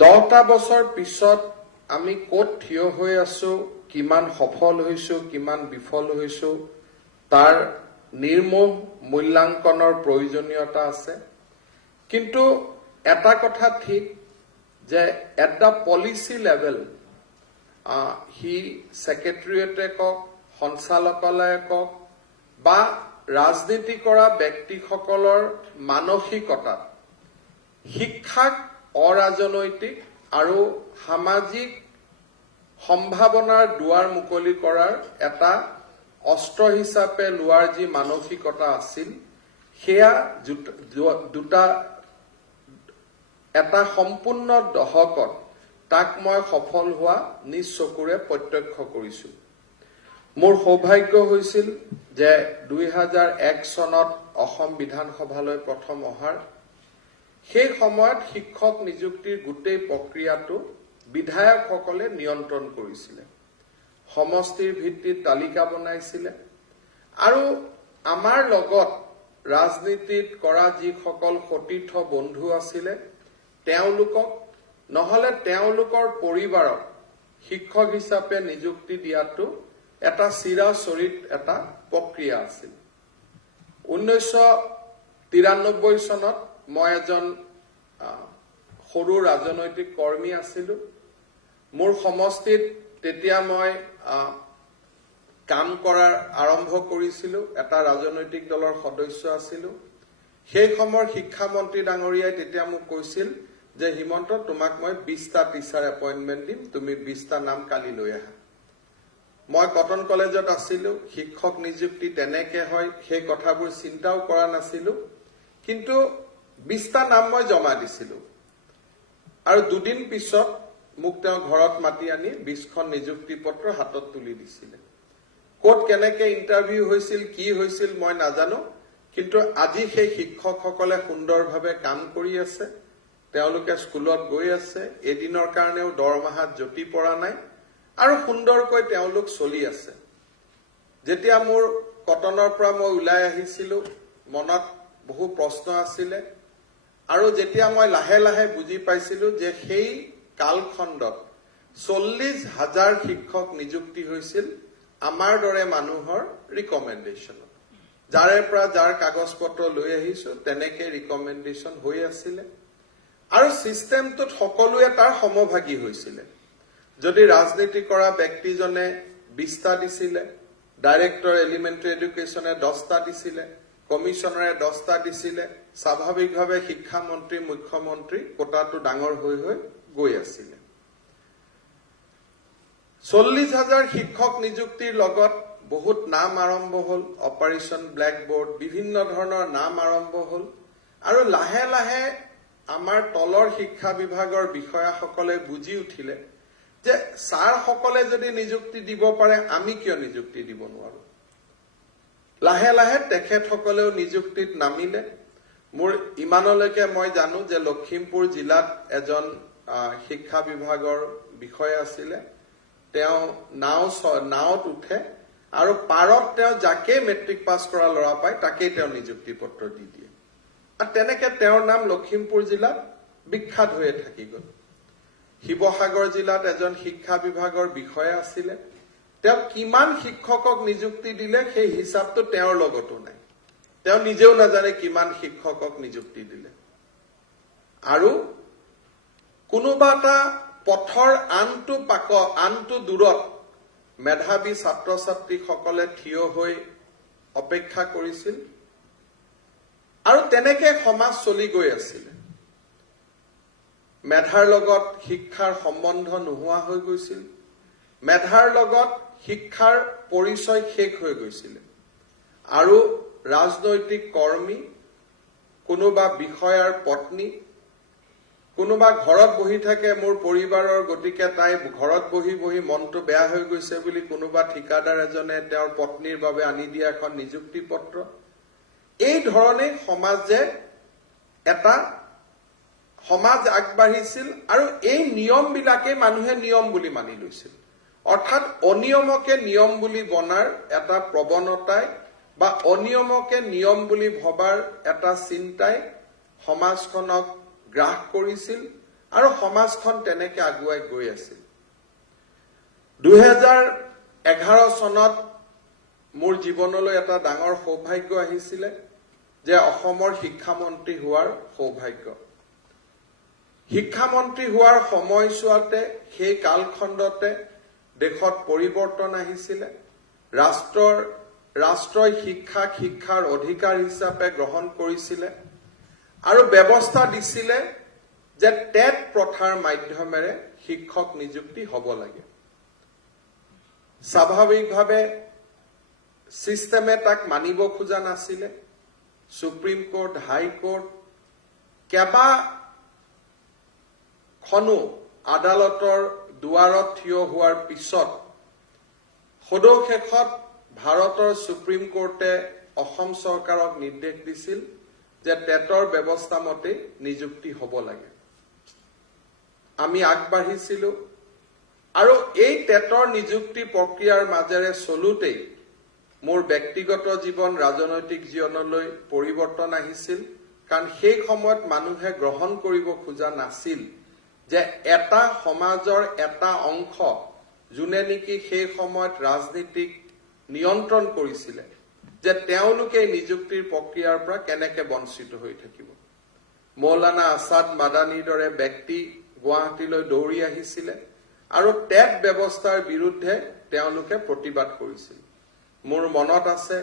10টা বছৰ পিছত আমি ক'ত থিয় হৈ আছো, কিমান সফল হৈছো, কিমান বিফল হৈছো, তাৰ নিৰ্মোহ মূল্যাংকনৰ প্ৰয়োজনীয়তা আছে। কিন্তু এটা কথা ঠিক যে এট দ্য পলিচি লেভেল হি সেক্ৰেটাৰিয়েটে কক, সঞ্চালকালয়ে কক বা ৰাজনীতি কৰা ব্যক্তিসকলৰ মানসিকতাত শিক্ষাক অৰাজনৈতিক আৰু সামাজিক সম্ভাৱনাৰ দুৱাৰ মুকলি কৰাৰ এটা অস্ত্ৰ হিচাপে লোৱাৰ যি মানসিকতা আছিল, সেয়া এটা সম্পূৰ্ণ দশকত তাক মই সফল হোৱা নিজ চকুৰে প্ৰত্যক্ষ কৰিছো। মোৰ সৌভাগ্য হৈছিল যে 2001 চনত অসম বিধানসভালৈ প্ৰথম অহাৰ সেই সময়ত শিক্ষক নিযুক্তিৰ গোটেই প্ৰক্ৰিয়াটো বিধায়কসকলে নিয়ন্ত্ৰণ কৰিছিলে, সমষ্টিৰ ভিত্তিত তালিকা বনাইছিলে আৰু আমাৰ লগত ৰাজনীতিত কৰা যিসকল সতীৰ্থ বন্ধু আছিলে তেওঁলোকক নহলে তেওঁলোকৰ পৰিবাৰক শিক্ষক হিচাপে নিযুক্তি দিয়াটো এটা চিৰাচৰিত এটা প্ৰক্ৰিয়া আছিল। 1993 চনত মই এজন সৰু ৰাজনৈতিক কৰ্মী আছিলো। মোৰ সমষ্টিত তেতিয়া মই কাম কৰাৰ আৰম্ভ কৰিছিলো, এটা ৰাজনৈতিক দলৰ সদস্য আছিলো। সেই সময়ৰ শিক্ষামন্ত্ৰী ডাঙৰীয়াই তেতিয়া মোক কৈছিল যে হিমন্ত, তোমাক মই 20টা টিচাৰ এপইণ্টমেণ্ট দিম, তুমি 20টা নাম কালি লৈ আহা। মই কটন কলেজত আছিলো, শিক্ষক নিযুক্তি তেনেকে হয় সেই কথাবোৰ চিন্তাও কৰা নাছিলো, কিন্তু 20টা নাম মই জমা দিছিলো আৰু দুদিন পিছত মোক তেওঁ ঘৰত মাতি আনি 20খন নিযুক্তি পত্ৰ হাতত তুলি দিছিলে। ক'ত কেনেকে ইণ্টাৰভিউ হৈছিল, কি হৈছিল মই নাজানো, কিন্তু আজি সেই শিক্ষকসকলে সুন্দৰভাৱে কাম কৰি আছে, তেওঁলোকে স্কুলত গৈ আছে, এদিনৰ কাৰণেও দৰমহাত জটি পৰা নাই আৰু সুন্দৰকৈ তেওঁলোক চলি আছে। যেতিয়া মোৰ কটনৰ পৰা মই ওলাই আহিছিলো মনত বহু প্ৰশ্ন আছিলে আৰু যেতিয়া মই লাহে লাহে বুজি পাইছিলো যে সেই কালখণ্ডত 40,000 শিক্ষক নিযুক্তি হৈছিল আমাৰ দৰে মানুহৰ ৰিকমেণ্ডেশ্যনত, যাৰে পৰা যাৰ কাগজ পত্ৰ লৈ আহিছো তেনেকে ৰিকমেণ্ডেশ্যন হৈ আছিলে আৰু সিস্টেমটোত সকলোৱে তাৰ সমভাগী হৈছিলে। যদি ৰাজনীতি কৰা ব্যক্তিজনে 20টা দিছিলে, ডাইৰেক্টৰ এলিমেণ্টাৰী এডুকেশ্যনে 10টা দিছিলে, কমিশনাৰে 10টা দিছিলে, স্বাভাৱিকভাৱে শিক্ষামন্ত্ৰী মুখ্যমন্ত্ৰী কোটাটো ডাঙৰ হৈ হৈ গৈ আছিলে। 40,000 শিক্ষক নিযুক্তিৰ লগত বহুত নাম আৰম্ভ হল, অপাৰেশ্যন ব্লেকবোৰ্ড, বিভিন্ন ধৰণৰ নাম আৰম্ভ হল আৰু লাহে লাহে আমাৰ তলৰ শিক্ষা বিভাগৰ বিষয়াসকলে বুজি উঠিলে যে ছাৰসকলে যদি নিযুক্তি দিব পাৰে আমি কিয় নিযুক্তি দিব নোৱাৰো। লাহে লাহে তেখেতসকলেও নিযুক্তিত নামিলে। মোৰ ইমানলৈকে মই জানো যে লখিমপুৰ জিলাত এজন শিক্ষা বিভাগৰ বিষয়া আছিলে, তেওঁ নাওত উঠে আৰু পাৰত তেওঁ যাকে মেট্ৰিক পাছ কৰা ল'ৰা পায় তাকেই তেওঁ নিযুক্তি পত্ৰ দি দিয়ে আৰু তেনেকে তেওঁৰ নাম লখিমপুৰ জিলাত বিখ্যাত হৈয়ে থাকি গল। শিৱসাগৰ জিলাত এজন শিক্ষা বিভাগৰ বিষয়া আছিলে, তেওঁ কিমান শিক্ষকক নিযুক্তি দিলে সেই হিচাপটো তেওঁৰ লগতো নাই, তেওঁ নিজেও নাজানে কিমান শিক্ষকক নিযুক্তি দিলে। আৰু কোনোবা এটা পথৰ আনটো দূৰত মেধাৱী ছাত্ৰ ছাত্ৰীসকলে থিয় হৈ অপেক্ষা কৰিছিল আৰু তেনেকে সমাজ চলি গৈ আছিল। মেধাৰ লগত শিক্ষাৰ সম্বন্ধ নোহোৱা হৈ গৈছিল, মেধাৰ লগত শিক্ষাৰ পৰিচয় শেষ হৈ গৈছিল আৰু ৰাজনৈতিক কৰ্মী, কোনোবা বিষয়াৰ পত্নী, কোনোবা ঘৰত বহি থাকে মোৰ পৰিবাৰৰ গতিকে তাই ঘৰত বহি বহি মনটো বেয়া হৈ গৈছে বুলি কোনোবা ঠিকাদাৰ এজনে তেওঁৰ পত্নীৰ বাবে আনি দিয়া এখন নিযুক্তি পত্ৰ। এই ধৰণে সমাজ আগবাঢ়িছিল আৰু এই নিয়মবিলাকে মানুহে নিয়ম বুলি মানি লৈছিল। অৰ্থাৎ অনিয়মকে নিয়ম বুলি বনাৰ এটা প্ৰৱণতাই বা অনিয়মকে নিয়ম বুলি ভবাৰ এটা চিন্তাই সমাজখনক গ্ৰাস কৰিছিল আৰু সমাজখন তেনেকৈ আগুৱাই গৈ আছিল 2011 চনত মোৰ জীৱনলৈ এটা ডাঙৰ সৌভাগ্য আহিছিল যে অসমৰ শিক্ষামন্ত্ৰী হোৱাৰ সৌভাগ্য শিক্ষামন্ত্ৰী হোৱাৰ সময়ছোৱাতে সেই কালখণ্ডতে দেশত পৰিৱৰ্তন আহিছিল ৰাষ্ট্ৰই শিক্ষাৰ অধিকাৰ হিচাপে গ্ৰহণ কৰিছিল আৰু ব্যৱস্থা দিছিল যে টেট প্ৰথাৰ মাধ্যমেৰে শিক্ষক নিযুক্তি হ'ব লাগে স্বাভাৱিকভাৱে সিস্টেমে তাক মানিব খোজা নাছিলে সুপ্ৰিম কোৰ্ট হাই কোৰ্ট কেইবাখনো আদালতৰ দুৱাৰত থিয় হোৱাৰ পিছত সদৌশেষত ভাৰতৰ সুপ্ৰিম কোৰ্টে অসম চৰকাৰক নিৰ্দেশ দিছিল যে টেটৰ ব্যৱস্থা মতে নিযুক্তি হ'ব লাগে আমি আগবাঢ়িছিলো আৰু এই টেটৰ নিযুক্তি প্ৰক্ৰিয়াৰ মাজেৰে চলুতেই মোৰ ব্যক্তিগত জীৱন ৰাজনৈতিক জীৱনলৈ পৰিৱৰ্তন আহিছিল কাৰণ সেই সময়ত মানুহে গ্ৰহণ কৰিব খোজা নাছিল যে এটা সমাজৰ এটা অংশ যোনে নেকি সেই সময়ত ৰাজনীতিক নিয়ন্ত্ৰণ কৰিছিল যে তেওঁলোকে নিযুক্তিৰ প্ৰক্ৰিয়াৰ পৰা কেনেকৈ বঞ্চিত হৈ থাকিব মৌলানা আছাদ মাদানীৰ দৰে ব্যক্তি গুৱাহাটীলৈ দৌৰি আহিছিল আৰু টেট ব্যৱস্থাৰ বিৰুদ্ধে তেওঁলোকে প্ৰতিবাদ কৰিছিল মোৰ মনত আছে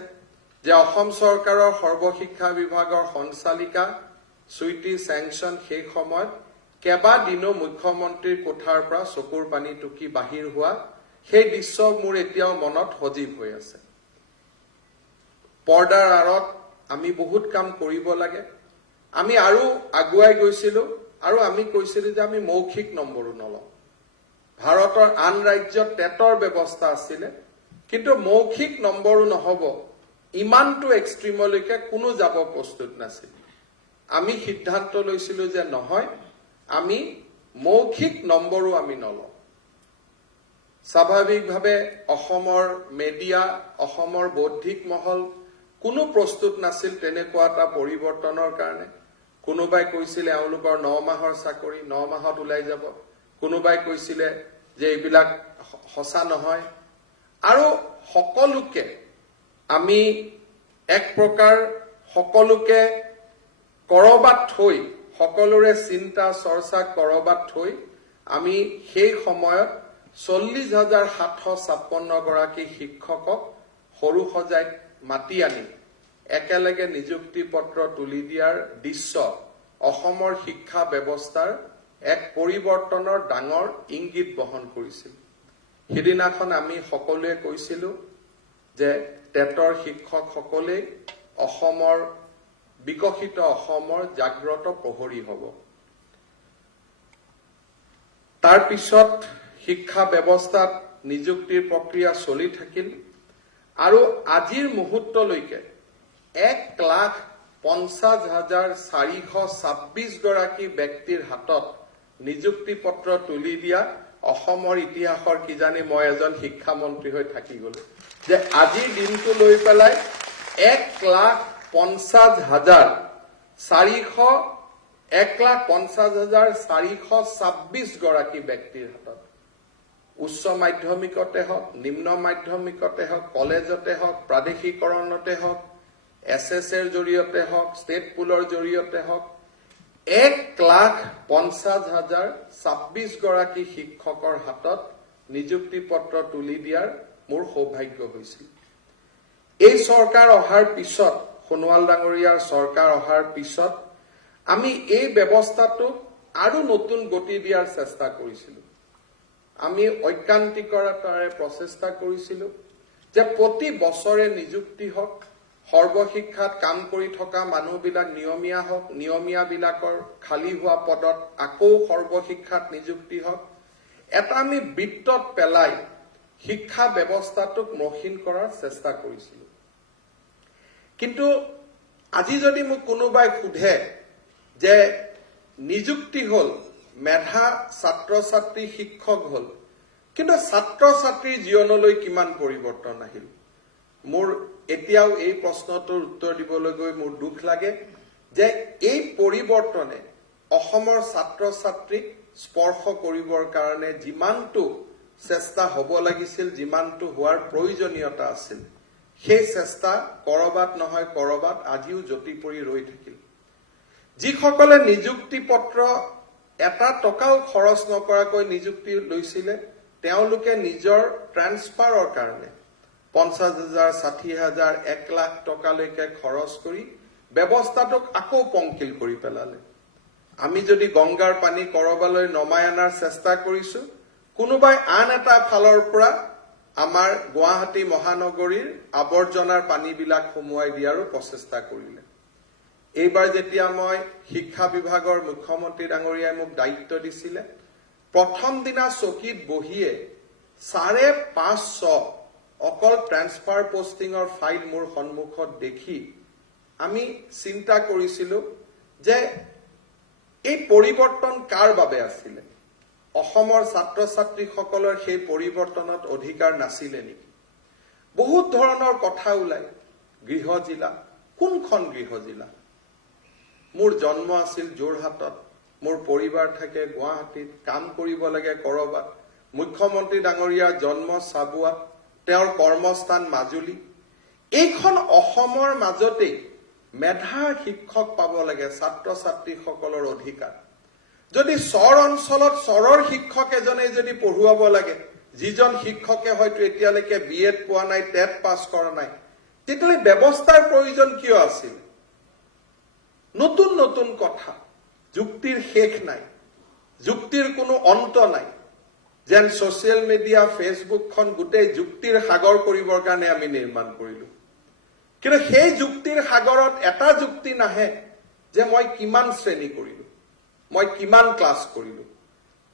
যে অসম চৰকাৰৰ সৰ্বশিক্ষা বিভাগৰ সঞ্চালিকা সুইটি চেংচন সেই সময়ত কেইবাদিনো মুখ্যমন্ত্ৰীৰ কোঠাৰ পৰা চকুৰ পানী টুকি বাহিৰ হোৱা সেই দৃশ্য মোৰ এতিয়াও মনত সজীৱ হৈ আছে পৰ্দাৰ আঁৰত আমি বহুত কাম কৰিব লাগে আমি আৰু আগুৱাই গৈছিলো আৰু আমি কৈছিলো যে আমি মৌখিক নম্বৰো নলওঁ ভাৰতৰ আন ৰাজ্যত টেটৰ ব্যৱস্থা আছিল কিন্তু মৌখিক নম্বৰো নহব ইমানটো এক্সট্ৰিমলৈকে কোনো যাব প্ৰস্তুত নাছিল আমি সিদ্ধান্ত লৈছিলো যে নহয় আমি মৌখিক নম্বৰো আমি নলওঁ স্বাভাৱিকভাৱে অসমৰ মিডিয়া অসমৰ বৌদ্ধিক মহল কোনো প্ৰস্তুত নাছিল তেনেকুৱা এটা পৰিৱৰ্তনৰ কাৰণে কোনোবাই কৈছিলে এওঁলোকৰ 9 মাহৰ চাকৰি 9 মাহত ওলাই যাব কোনোবাই কৈছিলে যে এইবিলাক সঁচা নহয় আৰু সকলোকে আমি এক প্ৰকাৰ সকলোকে কৰবাত থৈ সকলোৰে চিন্তা চৰ্চা কৰবাত থৈ আমি সেই সময়ত 40,756 গৰাকী শিক্ষকক সৰু সজাই মাতি আনি একেলগে নিযুক্তি পত্ৰ তুলি দিয়াৰ দৃশ্য অসমৰ শিক্ষা ব্যৱস্থাৰ এক পৰিৱৰ্তনৰ ডাঙৰ ইংগিত বহন কৰিছিল সেইদিনাখন আমি সকলোৱে কৈছিলো যে টেটৰ শিক্ষকসকলে অসমৰ বিকশিত অসমৰ জাগ্ৰত প্ৰহৰী হ'ব তাৰ পিছত শিক্ষা ব্যৱস্থাত নিযুক্তিৰ প্ৰক্ৰিয়া চলি থাকিল আৰু আজিৰ মুহূৰ্তলৈকে 1,50,426 গৰাকী ব্যক্তিৰ হাতত নিযুক্তি পত্ৰ তুলি দিয়া অসমৰ ইতিহাসৰ কিজানি মই এজন শিক্ষামন্ত্ৰী হৈ থাকি গলো যে আজিৰ দিনটো লৈ পেলাই 1,50,426 গৰাকী ব্যক্তিৰ হাতত উচ্চ মাধ্যমিকতে হওক নিম্ন মাধ্যমিকতে হওক কলেজতে হওক প্ৰাদেশিকৰণতে হওক এছএছৰ জৰিয়তে হওক ষ্টেট পুলৰ জৰিয়তে হওক 1,50,026 গৰাকী শিক্ষকৰ হাতত নিযুক্তি পত্ৰ তুলি দিয়াৰ মোৰ সৌভাগ্য হৈছিল এই চৰকাৰ অহাৰ পিছত সোণোৱাল ডাঙৰীয়াৰ চৰকাৰ অহাৰ পিছত আমি এই ব্যৱস্থাটো আৰু নতুন গতি দিয়াৰ চেষ্টা কৰিছিলো আমি ঐকান্তিকতাৰে প্ৰচেষ্টা কৰিছিলো যে প্ৰতি বছৰে নিযুক্তি হওক সৰ্বশিক্ষাত কাম কৰি থকা মানুহবিলাক নিয়মীয়া হওক নিয়মীয়াবিলাকৰ খালী হোৱা পদত আকৌ সৰ্বশিক্ষাত নিযুক্তি হওক এটা আমি বৃত্তত পেলাই শিক্ষা ব্যৱস্থাটোক মসৃণ কৰাৰ চেষ্টা কৰিছিলো কিন্তু আজি যদি মোক কোনোবাই সোধে যে নিযুক্তি হল মেধা ছাত্ৰ ছাত্ৰী শিক্ষক হল কিন্তু ছাত্ৰ ছাত্ৰীৰ জীৱনলৈ কিমান পৰিৱৰ্তন আহিল মোৰ এতিয়াও এই প্ৰশ্নটোৰ উত্তৰ দিবলৈ গৈ মোৰ দুখ লাগে যে এই পৰিৱৰ্তনে অসমৰ ছাত্ৰ ছাত্ৰীক স্পৰ্শ কৰিবৰ কাৰণে যিমানটো চেষ্টা হ'ব লাগিছিল, যিমানটো হোৱাৰ প্ৰয়োজনীয়তা আছিল, সেই চেষ্টা কৰবাত নহয় কৰবাত আজিও জটি পৰি ৰৈ থাকিল। যিসকলে নিযুক্তি পত্ৰ এটা টকাও খৰচ নকৰাকৈ নিযুক্তি লৈছিলে, তেওঁলোকে নিজৰ ট্ৰান্সফাৰৰ কাৰণে 50,000, 60,000, 1 লাখ টকালৈকে খৰচ কৰি ব্যৱস্থাটোক আকৌ পংকিল কৰি পেলালে। আমি যদি গংগাৰ পানী কৰবালৈ নমাই অনাৰ চেষ্টা কৰিছো, কোনোবাই আন এটা ফালৰ পৰা আমাৰ গুৱাহাটী মহানগৰীৰ আৱৰ্জনাৰ পানীবিলাক সুমুৱাই দিয়াৰো প্ৰচেষ্টা কৰিলে। এইবাৰ যেতিয়া মই শিক্ষা বিভাগৰ মুখ্যমন্ত্ৰী ডাঙৰীয়াই মোক দায়িত্ব দিছিলে, প্ৰথম দিনা চকীত বহিয়ে 550 অকল ট্ৰান্সফাৰ পোষ্টিঙৰ ফাইল মোৰ সন্মুখত দেখি আমি চিন্তা কৰিছিলো যে এই পৰিৱৰ্তন কাৰ বাবে আছিলে? অসমৰ ছাত্ৰ ছাত্ৰীসকলৰ সেই পৰিৱৰ্তনত অধিকাৰ নাছিলে নেকি? বহুত ধৰণৰ কথা ওলাই। গৃহ জিলা, কোনখন গৃহ জিলা? মোৰ জন্ম আছিল যোৰহাটত, মোৰ পৰিবাৰ থাকে গুৱাহাটীত, কাম কৰিব লাগে কৰবাত। মুখ্যমন্ত্ৰী ডাঙৰীয়াৰ জন্ম চাবুৱাত, তেওঁৰ কৰ্মস্থান মাজুলী। এইখন অসমৰ মাজতেই মেধাৰ শিক্ষক পাব লাগে ছাত্ৰ ছাত্ৰীসকলৰ অধিকাৰ। যদি চৰ অঞ্চলত চৰৰ শিক্ষক এজনে যদি পঢ়ুৱাব লাগে, যিজন শিক্ষকে হয়তো এতিয়ালৈকে BEd পোৱা নাই, টেট পাছ কৰা নাই, তেতিয়াহ'লে ব্যৱস্থাৰ প্ৰয়োজন কিয় আছিল? নতুন নতুন কথা, যুক্তিৰ শেষ নাই, যুক্তিৰ কোনো অন্ত নাই। যেন ছচিয়েল মিডিয়া, ফেচবুকখন গোটেই যুক্তিৰ সাগৰ কৰিবৰ কাৰণে আমি নিৰ্মাণ কৰিলো। কিন্তু সেই যুক্তিৰ সাগৰত এটা যুক্তি নাহে যে মই কিমান শ্ৰেণী কৰিলো, মই কিমান ক্লাছ কৰিলো।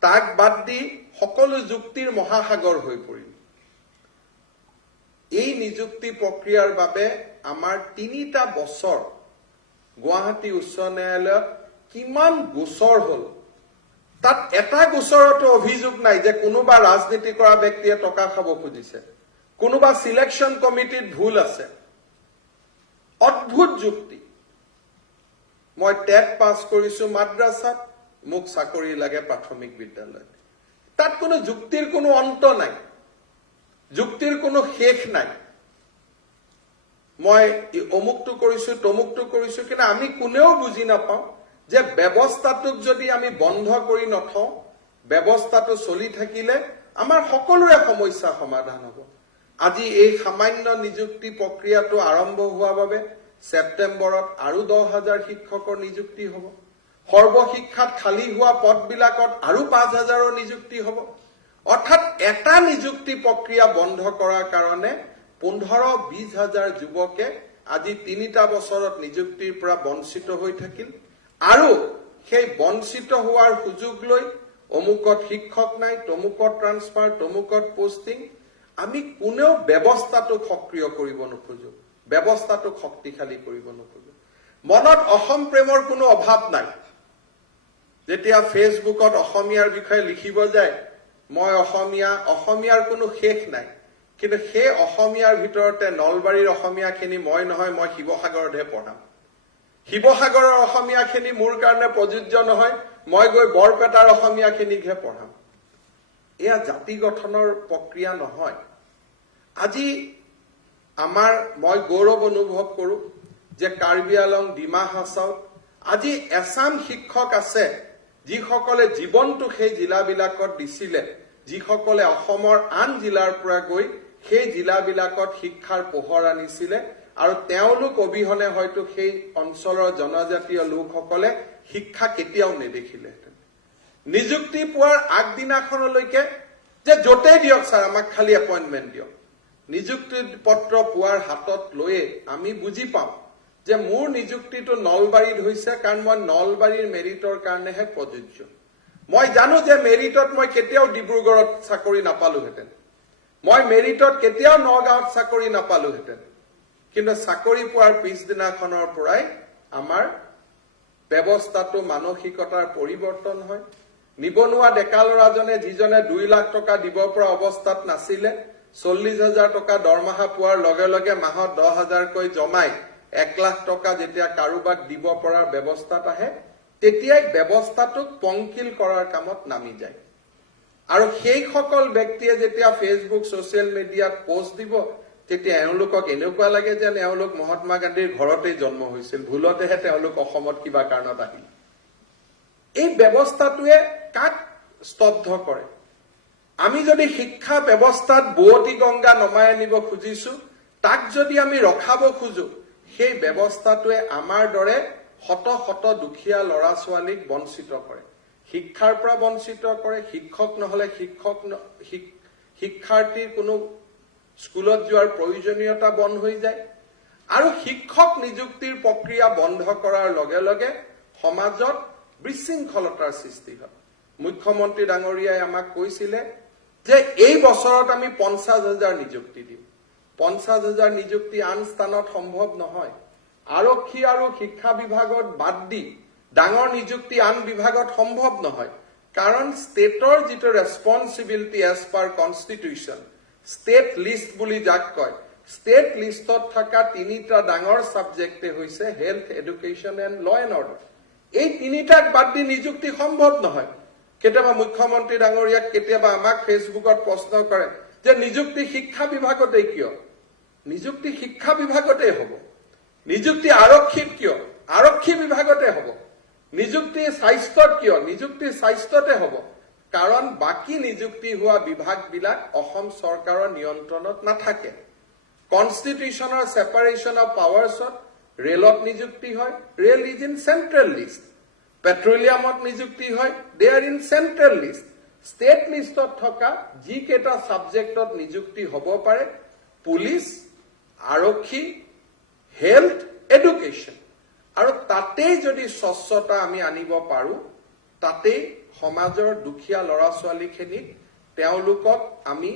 তাক বাদ দি সকলো যুক্তিৰ মহাসাগৰ হৈ পৰিল। এই নিযুক্তি প্ৰক্ৰিয়াৰ বাবে আমাৰ 3টা বছৰ গুৱাহাটী উচ্চ ন্যায়ালয়ত কিমান গোচৰ হল, তাত এটা গোচৰতো অভিযোগ নাই যে কোনোবা ৰাজনীতি কৰা ব্যক্তিয়ে টকা খাব খুজিছে, কোনোবা সিলেকশন কমিটিত ভুল আছে। অদ্ভুত যুক্তি। মই টেট পাছ কৰিছো মাদ্ৰাছাত, মোক চাকৰি লাগে প্ৰাথমিক বিদ্যালয়ত। তাত কোনো যুক্তিৰ কোনো অন্ত নাই, যুক্তিৰ কোনো শেষ নাই। মই অমুকটো কৰিছো, তমুকটো কৰিছো, কিন্তু আমি কোনেও বুজি নাপাওঁ যে ব্যৱস্থাটোক যদি আমি বন্ধ কৰি নথওঁ, ব্যৱস্থাটো চলি থাকিলে আমাৰ সকলোৰে সমস্যা সমাধান হ'ব। আজি এই সামান্য নিযুক্তি প্ৰক্ৰিয়াটো আৰম্ভ হোৱা বাবে ছেপ্টেম্বৰত আৰু 10,000 শিক্ষকৰ নিযুক্তি হ'ব। সৰ্বশিক্ষাত খালী হোৱা পদবিলাকত আৰু 5,000ৰ নিযুক্তি হ'ব। অৰ্থাৎ এটা নিযুক্তি প্ৰক্ৰিয়া বন্ধ কৰাৰ কাৰণে 15-20 হাজাৰ যুৱকে আজি 3টা বছৰত নিযুক্তিৰ পৰা বঞ্চিত হৈ থাকিল। আৰু সেই বঞ্চিত হোৱাৰ সুযোগ লৈ অমুকত শিক্ষক নাই, তমুকত ট্ৰান্সফাৰ, তমুকত পোষ্টিং। আমি কোনেও ব্যৱস্থাটোক সক্ৰিয় কৰিব নোখোজো, ব্যৱস্থাটোক শক্তিশালী কৰিব নোখোজো। মনত অসম প্ৰেমৰ কোনো অভাৱ নাই। যেতিয়া ফেচবুকত অসমীয়াৰ বিষয়ে লিখিব যায়, মই অসমীয়াৰ কোনো শেষ নাই। কিন্তু সেই অসমীয়াৰ ভিতৰতে নলবাৰীৰ অসমীয়াখিনি মই নহয়, মই শিৱসাগৰতহে পঢ়াম। শিৱসাগৰৰ অসমীয়াখিনি মোৰ কাৰণে প্ৰযোজ্য নহয়, মই গৈ বৰপেটাৰ অসমীয়াখিনিকহে পঢ়াম। এয়া জাতি গঠনৰ প্ৰক্ৰিয়া নহয়। আজি মই গৌৰৱ অনুভৱ কৰো যে কাৰ্বি আলং, ডিমা হাছাওত আজি এছাম শিক্ষক আছে যিসকলে জীৱনটো সেই জিলাবিলাকত দিছিলে, যিসকলে অসমৰ আন জিলাৰ পৰা গৈ সেই জিলাবিলাকত শিক্ষাৰ পোহৰ আনিছিলে। আৰু তেওঁলোক অবিহনে হয়তো সেই অঞ্চলৰ জনজাতীয় লোকসকলে শিক্ষা কেতিয়াও নেদেখিলেহেঁতেন। নিযুক্তি পোৱাৰ আগদিনাখনলৈকে যে য'তেই দিয়ক ছাৰ, আমাক খালি এপইণ্টমেণ্ট দিয়ক, নিযুক্তি পত্ৰ পোৱাৰ হাতত লৈয়ে আমি বুজি পাওঁ যে মোৰ নিযুক্তিটো নলবাৰীত হৈছে কাৰণ মই নলবাৰীৰ মেৰিটৰ কাৰণেহে প্ৰযোজ্য। মই জানো যে মেৰিটত মই কেতিয়াও ডিব্ৰুগড়ত চাকৰি নাপালোহেঁতেন, মই মেৰিটত কেতিয়াও নগাঁৱত চাকৰি নাপালোহেঁতেন। কিন্তু চাকৰি পোৱাৰ পিছদিনাখনৰ পৰাই আমাৰ ব্যৱস্থাটো, মানসিকতাৰ পৰিৱৰ্তন হয়। নিবনুৱা ডেকা ল'ৰাজনে যিজনে 2 লাখ টকা দিব পৰা অৱস্থাত নাছিলে, 40,000 টকা দৰমহা পোৱাৰ লগে লগে মাহত 10,000কৈ জমাই 1 লাখ টকা যেতিয়া কাৰোবাক দিব পৰাৰ ব্যৱস্থাত আহে, তেতিয়াই ব্যৱস্থাটোক পংকিল কৰাৰ কামত নামি যায় আৰু সেইসকল ব্যক্তিয়ে যেতিয়া ফেচবুক ছচিয়েল মিডিয়াত পোষ্ট দিব তেতিয়া এওঁলোকক এনেকুৱা লাগে যেন এওঁলোক মহাত্মা গান্ধীৰ ঘৰতেই জন্ম হৈছিল ভুলতেহে তেওঁলোক অসমত কিবা কাৰণত আহিল এই ব্যৱস্থাটোৱে কাক স্তব্ধ কৰে আমি যদি শিক্ষা ব্যৱস্থাত বুৱতী গংগা নমাই আনিব খুজিছো তাক যদি আমি ৰখাব খুজো সেই ব্যৱস্থাটোৱে আমাৰ দৰে শত শত দুখীয়া ল'ৰা ছোৱালীক বঞ্চিত কৰে শিক্ষাৰ পৰা বঞ্চিত কৰে শিক্ষক নহলে শিক্ষাৰ্থীৰ কোনো স্কুলত যোৱাৰ প্ৰয়োজনীয়তা বন্ধ হৈ যায় আৰু শিক্ষক নিযুক্তিৰ প্ৰক্ৰিয়া বন্ধ কৰাৰ লগে লগে সমাজত বিশৃংখলতাৰ সৃষ্টি হয় মুখ্যমন্ত্ৰী ডাঙৰীয়াই আমাক কৈছিলে যে এই বছৰত আমি 50,000 নিযুক্তি দিম 50,000 নিযুক্তি আন স্থানত সম্ভৱ নহয় আৰক্ষী আৰু শিক্ষা বিভাগত বাদ দি ডাঙৰ নিযুক্তি আন বিভাগত সম্ভৱ নহয় কাৰণ ষ্টেটৰ যিটো responsibility as per constitution state list বুলি যাক কয় ষ্টেট লিষ্টত থকা তিনিটা ডাঙৰ সাবজেক্টে হৈছে হেলথ এডুকেশ্যন এণ্ড ল এণ্ড অৰ্ডাৰ এই তিনিটাক বাদ দি নিযুক্তি সম্ভৱ নহয় কেতিয়াবা মুখ্যমন্ত্ৰী ডাঙৰীয়াক কেতিয়াবা আমাক ফেচবুকত প্ৰশ্ন কৰে যে নিযুক্তি শিক্ষা বিভাগতে কিয় নিযুক্তি শিক্ষা বিভাগতে হ'ব নিযুক্তি আৰক্ষীত কিয় আৰক্ষী বিভাগতে হ'ব নিযুক্তি স্বাস্থ্যত কিয় নিযুক্তি স্বাস্থ্যতে হ'ব কাৰণ বাকি নিযুক্তি হোৱা বিভাগবিলাক অসম চৰকাৰৰ নিয়ন্ত্ৰণত নাথাকে কনষ্টিটিউচনৰ সেপাৰেশন অফ পাৱাৰ্ছত ৰেলত নিযুক্তি হয় rail is in central list পেট্ৰলিয়ামত নিযুক্তি হয় they are in central list state লিষ্টত থকা যি কেইটা সাবজেক্টত নিযুক্তি হ'ব পাৰে পুলিচ আৰক্ষী হেলথ এডুকেশ্যন আৰু তাতেই যদি স্বচ্ছতা আমি আনিব পাৰো তাতেই সমাজৰ দুখীয়া ল'ৰা ছোৱালীখিনিক তেওঁলোকক আমি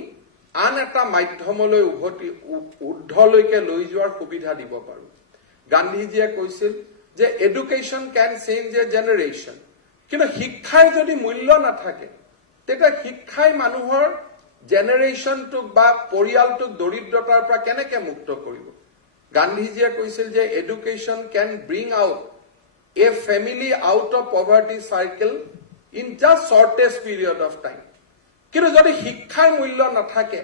আন এটা মাধ্যমলৈ ঊৰ্ধলৈকে লৈ যোৱাৰ সুবিধা দিব পাৰো গান্ধীজীয়ে কৈছিল যে education can change A generation কিন্তু শিক্ষাৰ যদি মূল্য নাথাকে তেতিয়া শিক্ষাই মানুহৰ জেনাৰেশ্যনটোক বা পৰিয়ালটোক দৰিদ্ৰতাৰ পৰা কেনেকৈ মুক্ত কৰিব গান্ধীজীয়ে কৈছিল যে education can bring out a family out of poverty circle in just shortest period of time কিন্তু যদি শিক্ষাৰ মূল্য নাথাকে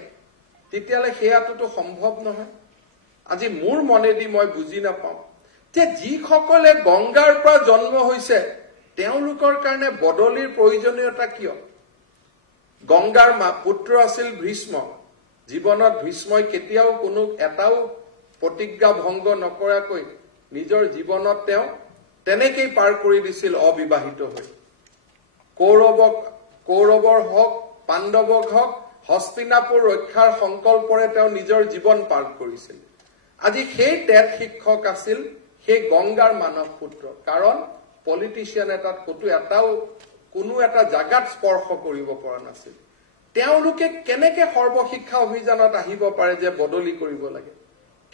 তেতিয়ালে হেয়াটোতো সম্ভৱ নহয় আজি মোৰ মনেদি মই বুজি নাপাওঁ যে যিসকলে গংগাৰ পৰা জন্ম হৈছে তেওঁলোকৰ কাৰণে বদলিৰ প্ৰয়োজনীয়তা কিয় গংগাৰ পুত্ৰ আছিল ভীষ্ম জীৱনত ভীষ্মই কেতিয়াও কোনো এটাও প্ৰতিজ্ঞা ভংগ নকৰাকৈ নিজৰ জীৱনত তেওঁ তেনেকৈ পাৰ কৰি দিছিল অবিবাহিত হৈ কৌৰৱৰ হক পাণ্ডৱক হক হস্তিনাপুৰ ৰক্ষাৰ সংকল্পৰে তেওঁ নিজৰ জীৱন পাৰ কৰিছিল আজি সেই টেট শিক্ষক আছিল সেই গংগাৰ মানৱ পুত্ৰ কাৰণ পলিটিচিয়ান এটাত কোনো এটা জাগাত স্পৰ্শ কৰিব পৰা নাছিল তেওঁলোকে কেনেকৈ সৰ্বশিক্ষা অভিযানত আহিব পাৰে যে বদলি কৰিব লাগে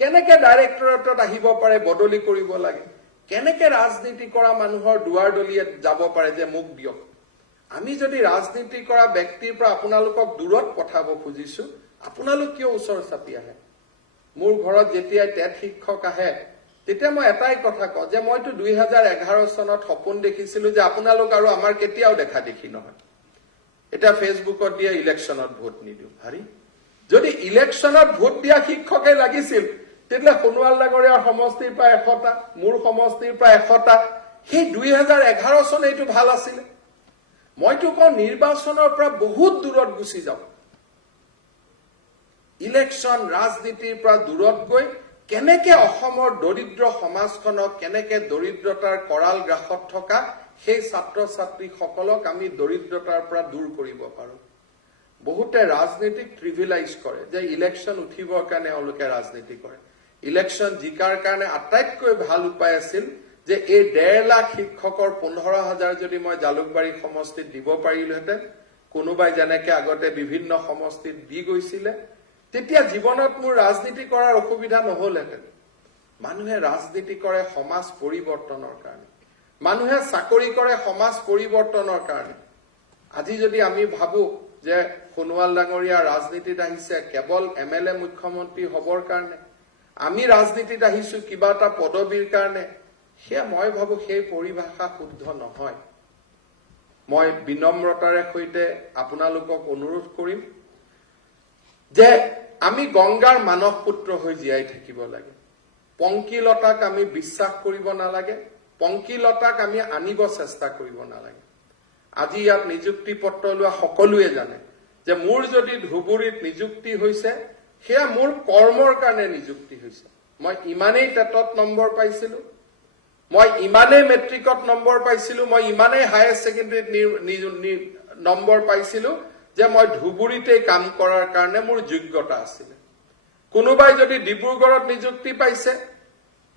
কেনেকৈ ডাইৰেক্টৰেটত আহিব পাৰে বদলি কৰিব লাগে কেনেকৈ ৰাজনীতি কৰা মানুহৰ দুৱাৰ দলিয়ে যাব পাৰে যে মোক দিয়ক আমি যদি ৰাজনীতি কৰা ব্যক্তিৰ পৰা আপোনালোকক দূৰত পঠাব খুজিছো আপোনালোক কিয় ওচৰ চাপি আহে মোৰ ঘৰত যেতিয়া টেট শিক্ষক আহে তেতিয়া মই এটাই কথা কওঁ যে মইতো 2011 চনত সপোন দেখিছিলো যে আপোনালোক আৰু আমাৰ কেতিয়াও দেখা দেখি নহয় এটা ফেচবুকত দিয়া ইলেকশ্যনত ভোট নিদিও হাৰি যদি ইলেকশ্যনত ভোট দিয়া শিক্ষকে লাগিছিল তেতিয়ালে সোণোৱাল ডাঙৰীয়াৰ সমষ্টিৰ পৰা 100টা মোৰ সমষ্টিৰ পৰা 100টা সেই 2011 চন এইটো ভাল আছিল মইতো কওঁ নিৰ্বাচনৰ পৰা বহুত দূৰত গুচি যাও ইলেকশ্যন ৰাজনীতিৰ পৰা দূৰত গৈ কেনেকৈ অসমৰ দৰিদ্ৰ সমাজখনক কেনেকৈ দৰিদ্ৰতাৰ কৰাল গ্ৰাসত থকা সেই ছাত্ৰ ছাত্ৰীসকলক আমি দৰিদ্ৰতাৰ পৰা দূৰ কৰিব পাৰো বহুতে ৰাজনীতিক ট্ৰিভিলাইজ কৰে যে ইলেকশ্যন উঠিবৰ কাৰণে তেওঁলোকে ৰাজনীতি কৰে ইলেকশ্যন জিকাৰ কাৰণে আটাইতকৈ ভাল উপায় আছিল যে এই 1.5 লাখ শিক্ষকৰ 15,000 যদি মই জালুকবাৰী সমষ্টিত দিব পাৰিলোহেঁতেন কোনোবাই যেনেকৈ আগতে বিভিন্ন সমষ্টিত দি গৈছিলে তেতিয়া জীৱনত মোৰ ৰাজনীতি কৰাৰ অসুবিধা নহলহেঁতেন মানুহে ৰাজনীতি কৰে সমাজ পৰিৱৰ্তনৰ কাৰণে মানুহে চাকৰি কৰে সমাজ পৰিৱৰ্তনৰ কাৰণে আজি যদি আমি ভাবো যে সোণোৱাল ডাঙৰীয়া ৰাজনীতিত আহিছে কেৱল MLA মুখ্যমন্ত্ৰী হবৰ কাৰণে আমি ৰাজনীতিত আহিছো কিবা এটা পদবীৰ কাৰণে সেয়া মই ভাবো সেই পৰিভাষা শুদ্ধ নহয়। মই বিনম্ৰতাৰে সৈতে আপোনালোকক অনুৰোধ কৰিম যে আমি গংগাৰ মানস পুত্ৰ হৈ জীয়াই থাকিব লাগে। পংকিলতাক আমি বিশ্বাস কৰিব নালাগে, পংকিলতাক আমি আনিব চেষ্টা কৰিব নালাগে। আজি ইয়াত নিযুক্তি পত্ৰ লোৱা সকলোৱে জানে যে মোৰ যদি ধুবুৰীত নিযুক্তি হৈছে সেয়া মোৰ কৰ্মৰ কাৰণে নিযুক্তি হৈছে। মই ইমানেই টেটত নম্বৰ পাইছিলো, মই ইমানেই মেট্ৰিকত নম্বৰ পাইছিলো, মই ইমানেই হায়াৰ ছেকেণ্ডেৰীত নম্বৰ পাইছিলো যে মই ধুবুৰীতেই কাম কৰাৰ কাৰণে মোৰ যোগ্যতা আছিলে। কোনোবাই যদি ডিব্ৰুগড়ত নিযুক্তি পাইছে,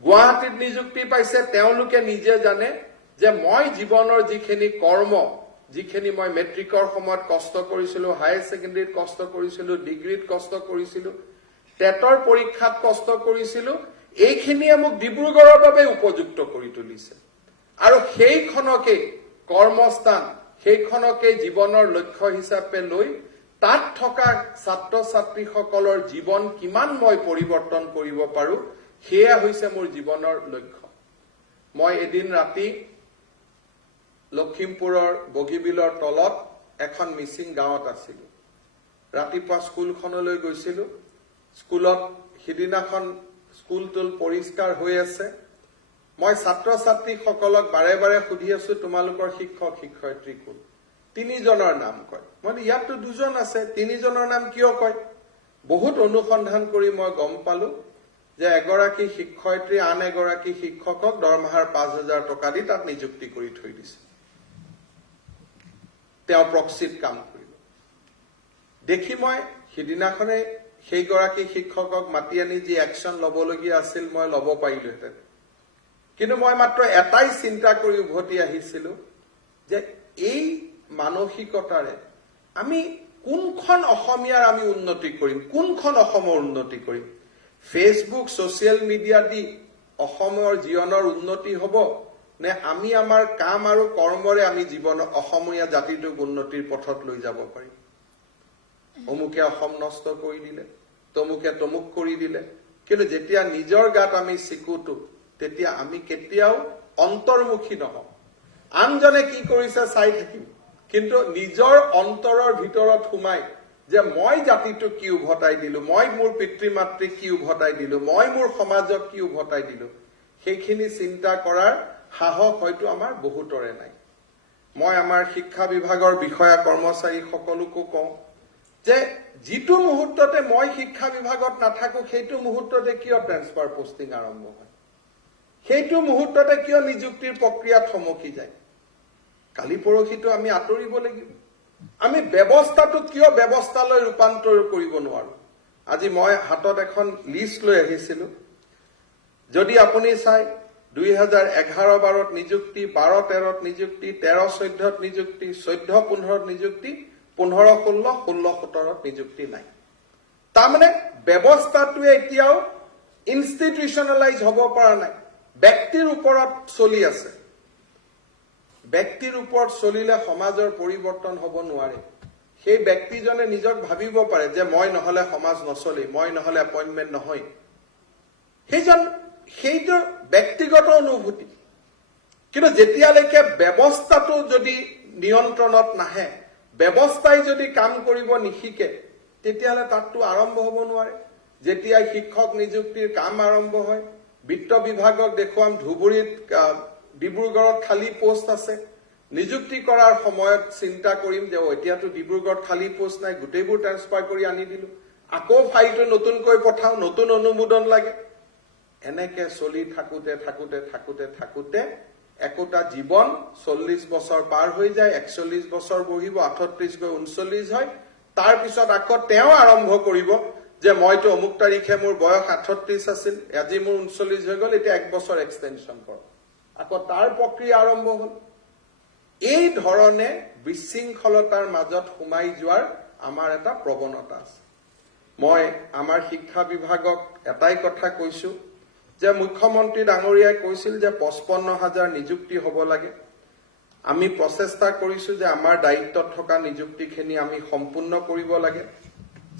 গুৱাহাটীত নিযুক্তি পাইছে, তেওঁলোকে নিজে জানে যে মই জীৱনৰ যিখিনি কৰ্ম, যিখিনি মই মেট্ৰিকৰ সময়ত কষ্ট কৰিছিলো, হায়াৰ ছেকেণ্ডেৰীত কষ্ট কৰিছিলো, ডিগ্ৰীত কষ্ট কৰিছিলো, টেটৰ পৰীক্ষাত কষ্ট কৰিছিলো, এইখিনিয়ে মোক ডিব্ৰুগড়ৰ বাবে উপযুক্ত কৰি তুলিছে। আৰু সেইখনকে কৰ্মস্থান, সেইখনকে জীৱনৰ লক্ষ্য হিচাপে লৈ তাত থকা ছাত্ৰ ছাত্ৰীসকলৰ জীৱন কিমান মই পৰিৱৰ্তন কৰিব পাৰো, সেয়া হৈছে মোৰ জীৱনৰ লক্ষ্য। মই এদিন ৰাতি লখিমপুৰৰ বগীবিলৰ তলত এখন মিচিং গাঁৱত আছিলো। ৰাতিপুৱা স্কুলখনলৈ গৈছিলো। স্কুলত সিদিনাখন স্কুলটোল পৰিষ্কাৰ হৈ আছে। মই ছাত্ৰ ছাত্ৰীসকলক বাৰে বাৰে সুধি আছো, তোমালোকৰ শিক্ষক শিক্ষয়িত্ৰী কোন? 3 জনৰ নাম কয়। মই ইয়াততো 2 জন আছে, 3 জনৰ নাম কিয় কয়? বহুত অনুসন্ধান কৰি মই গম পালো যে এগৰাকী শিক্ষয়িত্ৰী আন এগৰাকী শিক্ষকক দৰমহাৰ 5,000 টকা দি তাত নিযুক্তি কৰি থৈ দিছে। তেওঁ প্ৰক্সিত কাম কৰিব দেখি মই সিদিনাখনে সেইগৰাকী শিক্ষকক মাতি আনি যি একশ্যন লবলগীয়া আছিল মই লব পাৰিলোহেঁতেন। কিন্তু মই মাত্ৰ এটাই চিন্তা কৰি উভতি আহিছিলো যে এই মানসিকতাৰে আমি কোনখন অসমীয়াৰ আমি উন্নতি কৰিম, কোনখন অসমৰ উন্নতি কৰিম? ফেচবুক ছচিয়েল মিডিয়া দি অসমৰ জীৱনৰ উন্নতি হব নে আমি আমাৰ কাম আৰু কৰ্মৰে আমি জীৱনৰ অসমীয়া জাতিটোক উন্নতিৰ পথত লৈ যাব পাৰিম? অমুকে অসম নষ্ট কৰি দিলে, তমুকে তমুক কৰি দিলে, কিন্তু যেতিয়া নিজৰ গাত আমি চিকুটো তেতিয়া আমি কেতিয়াও অন্তৰ্মুখী নহওঁ। আনজনে কি কৰিছে চাই থাকিম, কিন্তু নিজৰ অন্তৰৰ ভিতৰত সোমাই যে মই জাতিটোক কি উভতাই দিলো, মই মোৰ পিতৃ মাতৃক কি উভতাই দিলো, মই মোৰ সমাজক কি উভতাই দিলো, সেইখিনি চিন্তা কৰাৰ সাহস হয়তো আমাৰ বহুতৰে নাই। মই আমাৰ শিক্ষা বিভাগৰ বিষয়া কৰ্মচাৰী সকলোকো কওঁ যে যিটো মুহূৰ্ততে মই শিক্ষা বিভাগত নাথাকো সেইটো মুহূৰ্ততে কিয় ট্ৰেন্সফাৰ পোষ্টিং আৰম্ভ হয়, সেইটো মুহূৰ্ততে কিয় নিযুক্তিৰ প্ৰক্ৰিয়াত থমকি যায়? কালি পৰহিটো আমি আঁতৰিব লাগিব। আমি ব্যৱস্থাটো কিয় ব্যৱস্থালৈ ৰূপান্তৰ কৰিব নোৱাৰো? আজি মই হাতত এখন লিষ্ট লৈ আহিছিলো। যদি আপুনি চাই 2011-12ত নিযুক্তি, 12-13ত নিযুক্তি, 13-14ত নিযুক্তি, 14-15ত নিযুক্তি, 15-16, 16-17ত নিযুক্তি নাই। তাৰমানে ব্যৱস্থাটোৱে এতিয়াও ইনষ্টিটিউচনেলাইজ হ'ব পৰা নাই, ব্যক্তিৰ ওপৰত চলি আছে। ব্যক্তিৰ ওপৰত চলিলে সমাজৰ পৰিৱৰ্তন হ'ব নোৱাৰে। সেই ব্যক্তিজনে নিজক ভাবিব পাৰে যে মই নহলে সমাজ নচলে, মই নহলে এপইণ্টমেণ্ট নহয়। সেইটো ব্যক্তিগত অনুভূতি। কিন্তু যেতিয়ালৈকে ব্যৱস্থাটো যদি নিয়ন্ত্ৰণত নাহে, ব্যৱস্থাই যদি কাম কৰিব নিশিকে, তেতিয়াহ'লে তাততো আৰম্ভ হ'ব নোৱাৰে। যেতিয়া শিক্ষক নিযুক্তিৰ কাম আৰম্ভ হয়, বিত্ত বিভাগক দেখুৱাম ধুবুৰীত, ডিব্ৰুগড়ত খালী পোষ্ট আছে, নিযুক্তি কৰাৰ সময়ত চিন্তা কৰিম যে এতিয়াতো ডিব্ৰুগড়ত খালী পোষ্ট নাই, গোটেইবোৰ ট্ৰেন্সফাৰ কৰি আনি দিলো, আকৌ ফাইলটো নতুনকৈ পঠাও, নতুন অনুমোদন লাগে। এনেকে চলি থাকোতে থাকোতে থাকোতে থাকোতে একোটা জীৱন 40 বছৰ পাৰ হৈ যায়, 41 বছৰ বহিব, 38 গৈ 39 হয়। তাৰ পিছত আকৌ তেওঁ আৰম্ভ কৰিব যে মইতো অমুক তাৰিখে মোৰ বয়স 38 আছিল, আজি মোৰ 39 হৈ গল, এতিয়া 1 বছৰ এক্সটেনশ্যন কৰ। আকৌ তাৰ প্ৰক্ৰিয়া আৰম্ভ হল। এই ধৰণে বিশৃংখলতাৰ মাজত সোমাই যোৱাৰ আমাৰ এটা প্ৰৱণতা আছে। মই আমাৰ শিক্ষা বিভাগক এটাই কথা কৈছো যে মুখ্যমন্ত্ৰী ডাঙৰীয়াই কৈছিল যে 55,000 নিযুক্তি হ'ব লাগে। আমি প্ৰচেষ্টা কৰিছো যে আমাৰ দায়িত্বত থকা নিযুক্তিখিনি আমি সম্পূৰ্ণ কৰিব লাগে।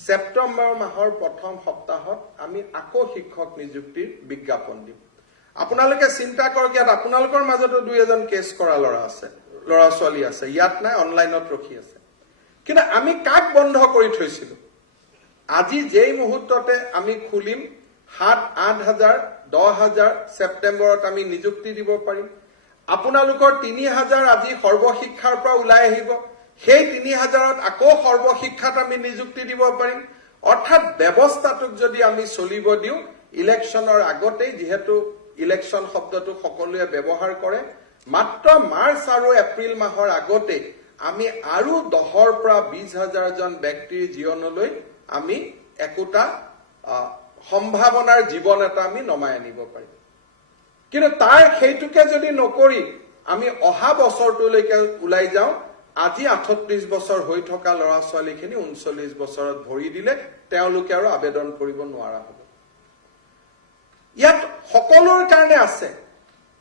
ছেপ্টেম্বৰ মাহৰ প্ৰথম সপ্তাহত আমি আকৌ শিক্ষক নিযুক্তিৰ বিজ্ঞাপন দিম। আপোনালোকে চিন্তা কৰক, ইয়াত আপোনালোকৰ মাজতো 2-এজন কেছ কৰা ল'ৰা ছোৱালী আছে, ইয়াত নাই, অনলাইনত ৰখি আছে। কিন্তু আমি কাক বন্ধ কৰি থৈছিলো? আজি যেই মুহূৰ্ততে আমি খুলিম 7-8 হাজাৰ 10 হাজাৰ ছেপ্টেম্বৰত আমি নিযুক্তি দিব পাৰিম। আপোনালোকৰ 3 হাজাৰ আজি সৰ্বশিক্ষাৰ পৰা ওলাই আহিব, সেই 3 হাজাৰত আকৌ সৰ্বশিক্ষাত আমি নিযুক্তি দিব পাৰিম। অৰ্থাৎ ব্যৱস্থাটোক যদি আমি চলিব দিওঁ, ইলেকশ্যনৰ আগতেই, যিহেতু ইলেকশ্যন শব্দটো সকলোৱে ব্যৱহাৰ কৰে, মাত্ৰ মাৰ্চ আৰু এপ্ৰিল মাহৰ আগতে আমি আৰু 10ৰ পৰা 20 হাজাৰজন ব্যক্তিৰ জীৱনলৈ আমি একোটা সম্ভাৱনাৰ জীৱন এটা আমি নমাই আনিব পাৰিম। কিন্তু সেইটোকে যদি নকৰি আমি অহা বছৰটোলৈকে ওলাই যাওঁ, আজি 38 বছৰ হৈ থকা ল'ৰা ছোৱালীখিনি 39 বছৰত ভৰি দিলে তেওঁলোকে আৰু আবেদন কৰিব নোৱাৰা হ'ব। ইয়াত সকলোৰ কাৰণে আছে,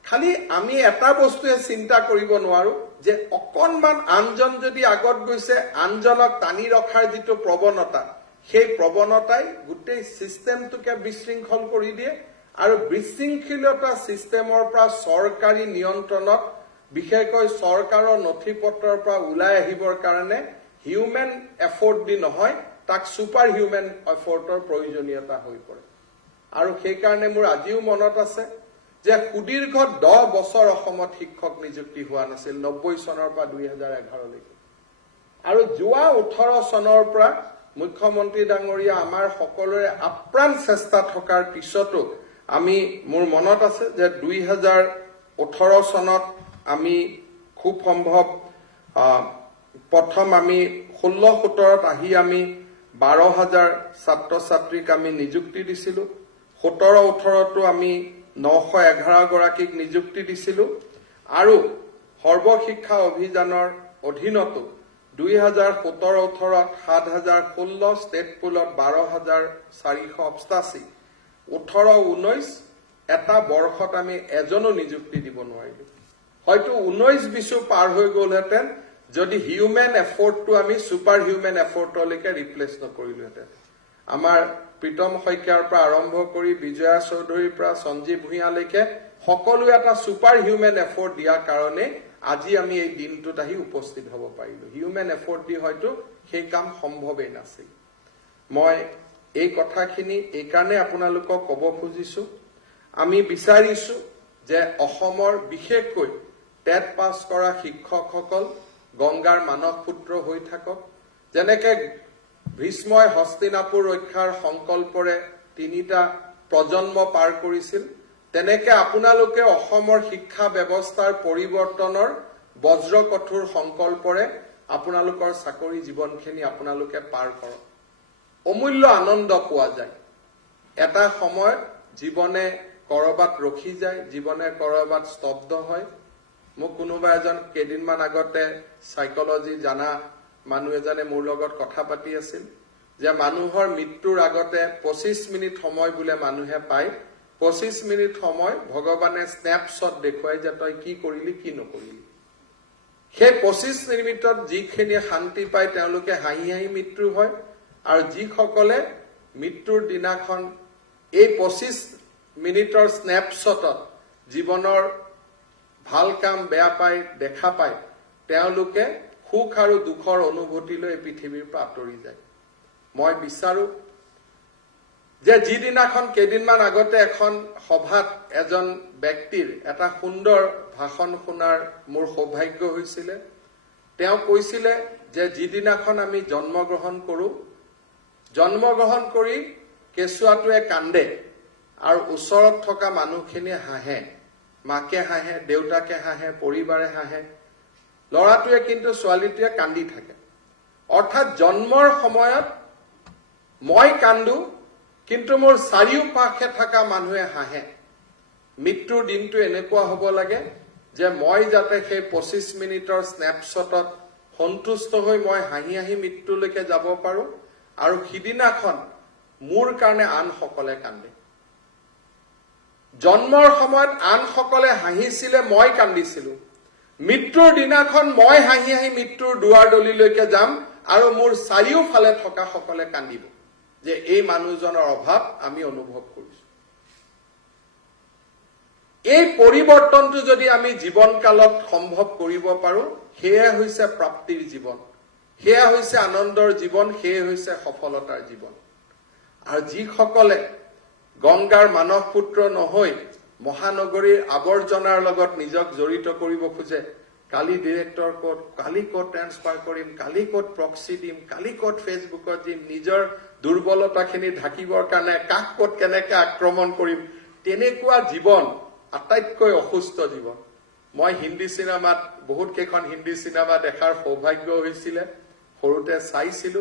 খালি আমি এটা বস্তুৱে চিন্তা কৰিব নোৱাৰো যে অকণমান আনজন যদি আগত গৈছে, আনজনক টানি ৰখাৰ যিটো প্ৰৱণতা, সেই প্ৰৱণতাই গোটেই চিষ্টেমটোকে বিশৃংখল কৰি দিয়ে। আৰু বিশৃংখলতা চিষ্টেমৰ পৰা চৰকাৰী নিয়ন্ত্ৰণত, বিশেষকৈ চৰকাৰৰ নথি পত্ৰৰ পৰা ওলাই আহিবৰ কাৰণে হিউমেন এফৰ্ট দি নহয়, তাক ছুপাৰ হিউমেন এফৰ্টৰ প্ৰয়োজনীয়তা হৈ পৰে। আৰু সেইকাৰণে মোৰ আজিও মনত আছে যে সুদীৰ্ঘ 10 বছৰ অসমত শিক্ষক নিযুক্তি হোৱা নাছিল, 90 চনৰ পৰা 2011লৈকে। আৰু যোৱা 18 চনৰ পৰা মুখ্যমন্ত্ৰী ডাঙৰীয়া আমাৰ সকলোৰে আপ্ৰাণ চেষ্টা থকাৰ পিছতো মোৰ মনত আছে যে 2018 চনত আমি খুব সম্ভৱ প্ৰথম আমি 16-17ত আহি আমি 12,000 ছাত্ৰ ছাত্ৰীক আমি নিযুক্তি দিছিলো। 17-18তো আমি 911 গৰাকীক নিযুক্তি দিছিলো। আৰু সৰ্বশিক্ষা অভিযানৰ অধীনতো 2017-18ত 7,016, ষ্টেট পুলত 12,488, 18-19 এটা বৰ্ষত আমি এজনো নিযুক্তি দিব নোৱাৰিলো। হয়তো 19-20 পাৰ হৈ গ'লহেঁতেন যদি হিউমেন এফৰ্টটো আমি ছুপাৰ হিউমেন এফৰ্টলৈকে ৰিপ্লেচ নকৰিলোহেঁতেন। আমাৰ প্ৰীতম শইকীয়াৰ পৰা আৰম্ভ কৰি বিজয়া চৌধুৰীৰ পৰা সঞ্জীৱ ভূঞালৈকে সকলোৱে এটা ছুপাৰ হিউমেন এফৰ্ট দিয়াৰ কাৰণে আজি আমি এই দিনটোত আহি উপস্থিত হ'ব পাৰিলো। হিউমেন এফৰ্ট দি হয়তো সেই কাম সম্ভৱেই নাছিল। মই এই কথাখিনি এইকাৰণে আপোনালোকক ক'ব খুজিছো, আমি বিচাৰিছো যে অসমৰ বিশেষকৈ টেট পাছ কৰা শিক্ষকসকল গংগাৰ মানস পুত্ৰ হৈ থাকক। যেনেকে ভীষ্মই হস্তিনাপুৰ ৰক্ষাৰ সংকল্পৰে 3টা প্ৰজন্ম পাৰ কৰিছিল, তেনেকে আপোনালোকে অসমৰ শিক্ষা ব্যৱস্থাৰ পৰিৱৰ্তনৰ বজ্ৰকঠোৰ সংকল্পৰে আপোনালোকৰ চাকৰি জীৱনখিনি আপোনালোকে পাৰ কৰক। অমূল্য আনন্দ পোৱা যায়। এটা সময়ত জীৱনে কৰবাত ৰখি যায়, জীৱনে কৰবাত স্তব্ধ হয়। মোক কোনোবা এজন কেইদিনমান আগতে সাইকোলজি জানা মানুহ এজনে মোৰ লগত কথা পাতি আছিল যে মানুহৰ মৃত্যুৰ আগতে 25 মিনিট সময় বোলে মানুহে পায়। 25 মিনিট সময় ভগৱানে স্নেপশ্বট দেখুৱাই যে তই কি কৰিলি কি নকৰিলি। সেই 25 মিনিটত যিখিনি শান্তি পায় তেওঁলোকে হাঁহি হাঁহি মৃত্যু হয়। আৰু যিসকলে মৃত্যুৰ দিনাখন এই 25 মিনিটৰ স্নেপশ্বটত জীৱনৰ ভাল কাম বেয়া পাই দেখা পায়, তেওঁলোকে সুখ আৰু দুখৰ অনুভূতি লৈ পৃথিৱীৰ পৰা আঁতৰি যায়। মই বিচাৰো যে যিদিনাখন কেইদিনমান আগতে এখন সভাত এজন ব্যক্তিৰ এটা সুন্দৰ ভাষণ শুনাৰ মোৰ সৌভাগ্য হৈছিলে। তেওঁ কৈছিলে যে যিদিনাখন আমি জন্মগ্ৰহণ কৰো, জন্মগ্ৰহণ কৰি কেঁচুৱাটোৱে কান্দে আৰু ওচৰত থকা মানুহখিনিয়ে হাঁহে, মাকে হাঁহে, দেউতাকে হাঁহে, পৰিবাৰে হাঁহে, ল'ৰাটোৱে কিন্তু ছোৱালীটোৱে কান্দি থাকে। অৰ্থাৎ জন্মৰ সময়ত মই কান্দো কিন্তু মোৰ চাৰিওপাশে থকা মানুহে হাঁহে। মৃত্যুৰ দিনটো এনেকুৱা হ'ব লাগে যে মই যাতে সেই 25 মিনিটৰ স্নেপশ্বটত সন্তুষ্ট হৈ মই হাঁহি হাঁহি মৃত্যুলৈকে যাব পাৰো আৰু সিদিনাখন মোৰ কাৰণে আনসকলে কান্দে। জন্মৰ সময়ত আনসকলে হাঁহিছিলে, মই কান্দিছিলো। মৃত্যুৰ দিনাখন মই হাঁহি হাঁহি মৃত্যুৰ দুৱাৰ দলিলৈকে যাম আৰু মোৰ চাৰিওফালে থকা সকলে কান্দিব যে এই মানুহজনৰ অভাৱ আমি অনুভৱ কৰিছো। এই পৰিৱৰ্তনটো যদি আমি জীৱনকালত সম্ভৱ কৰিব পাৰো, সেয়া হৈছে প্ৰাপ্তিৰ জীৱন, সেয়া হৈছে আনন্দৰ জীৱন, সেয়া হৈছে সফলতাৰ জীৱন। আৰু যিসকলে গংগাৰ মানস পুত্ৰ নহৈ মহানগৰীৰ আৱৰ্জনাৰ লগত নিজক জড়িত কৰিব খোজে, কালি ডিৰেক্টৰ ক'ত, কালি ক'ত ট্ৰেন্সফাৰ কৰিম, কালি ক'ত প্ৰক্সি দিম, কালি ক'ত ফেচবুকত দিম, নিজৰ দুৰ্বলতাখিনি ঢাকিবৰ কাৰণে কাক ক'ত কেনেকে আক্ৰমণ কৰিম, তেনেকুৱা জীৱন আটাইতকৈ অসুস্থ জীৱন। মই হিন্দী চিনেমাত বহুত কেইখন হিন্দী চিনেমা দেখাৰ সৌভাগ্য হৈছিলে, সৰুতে চাইছিলো।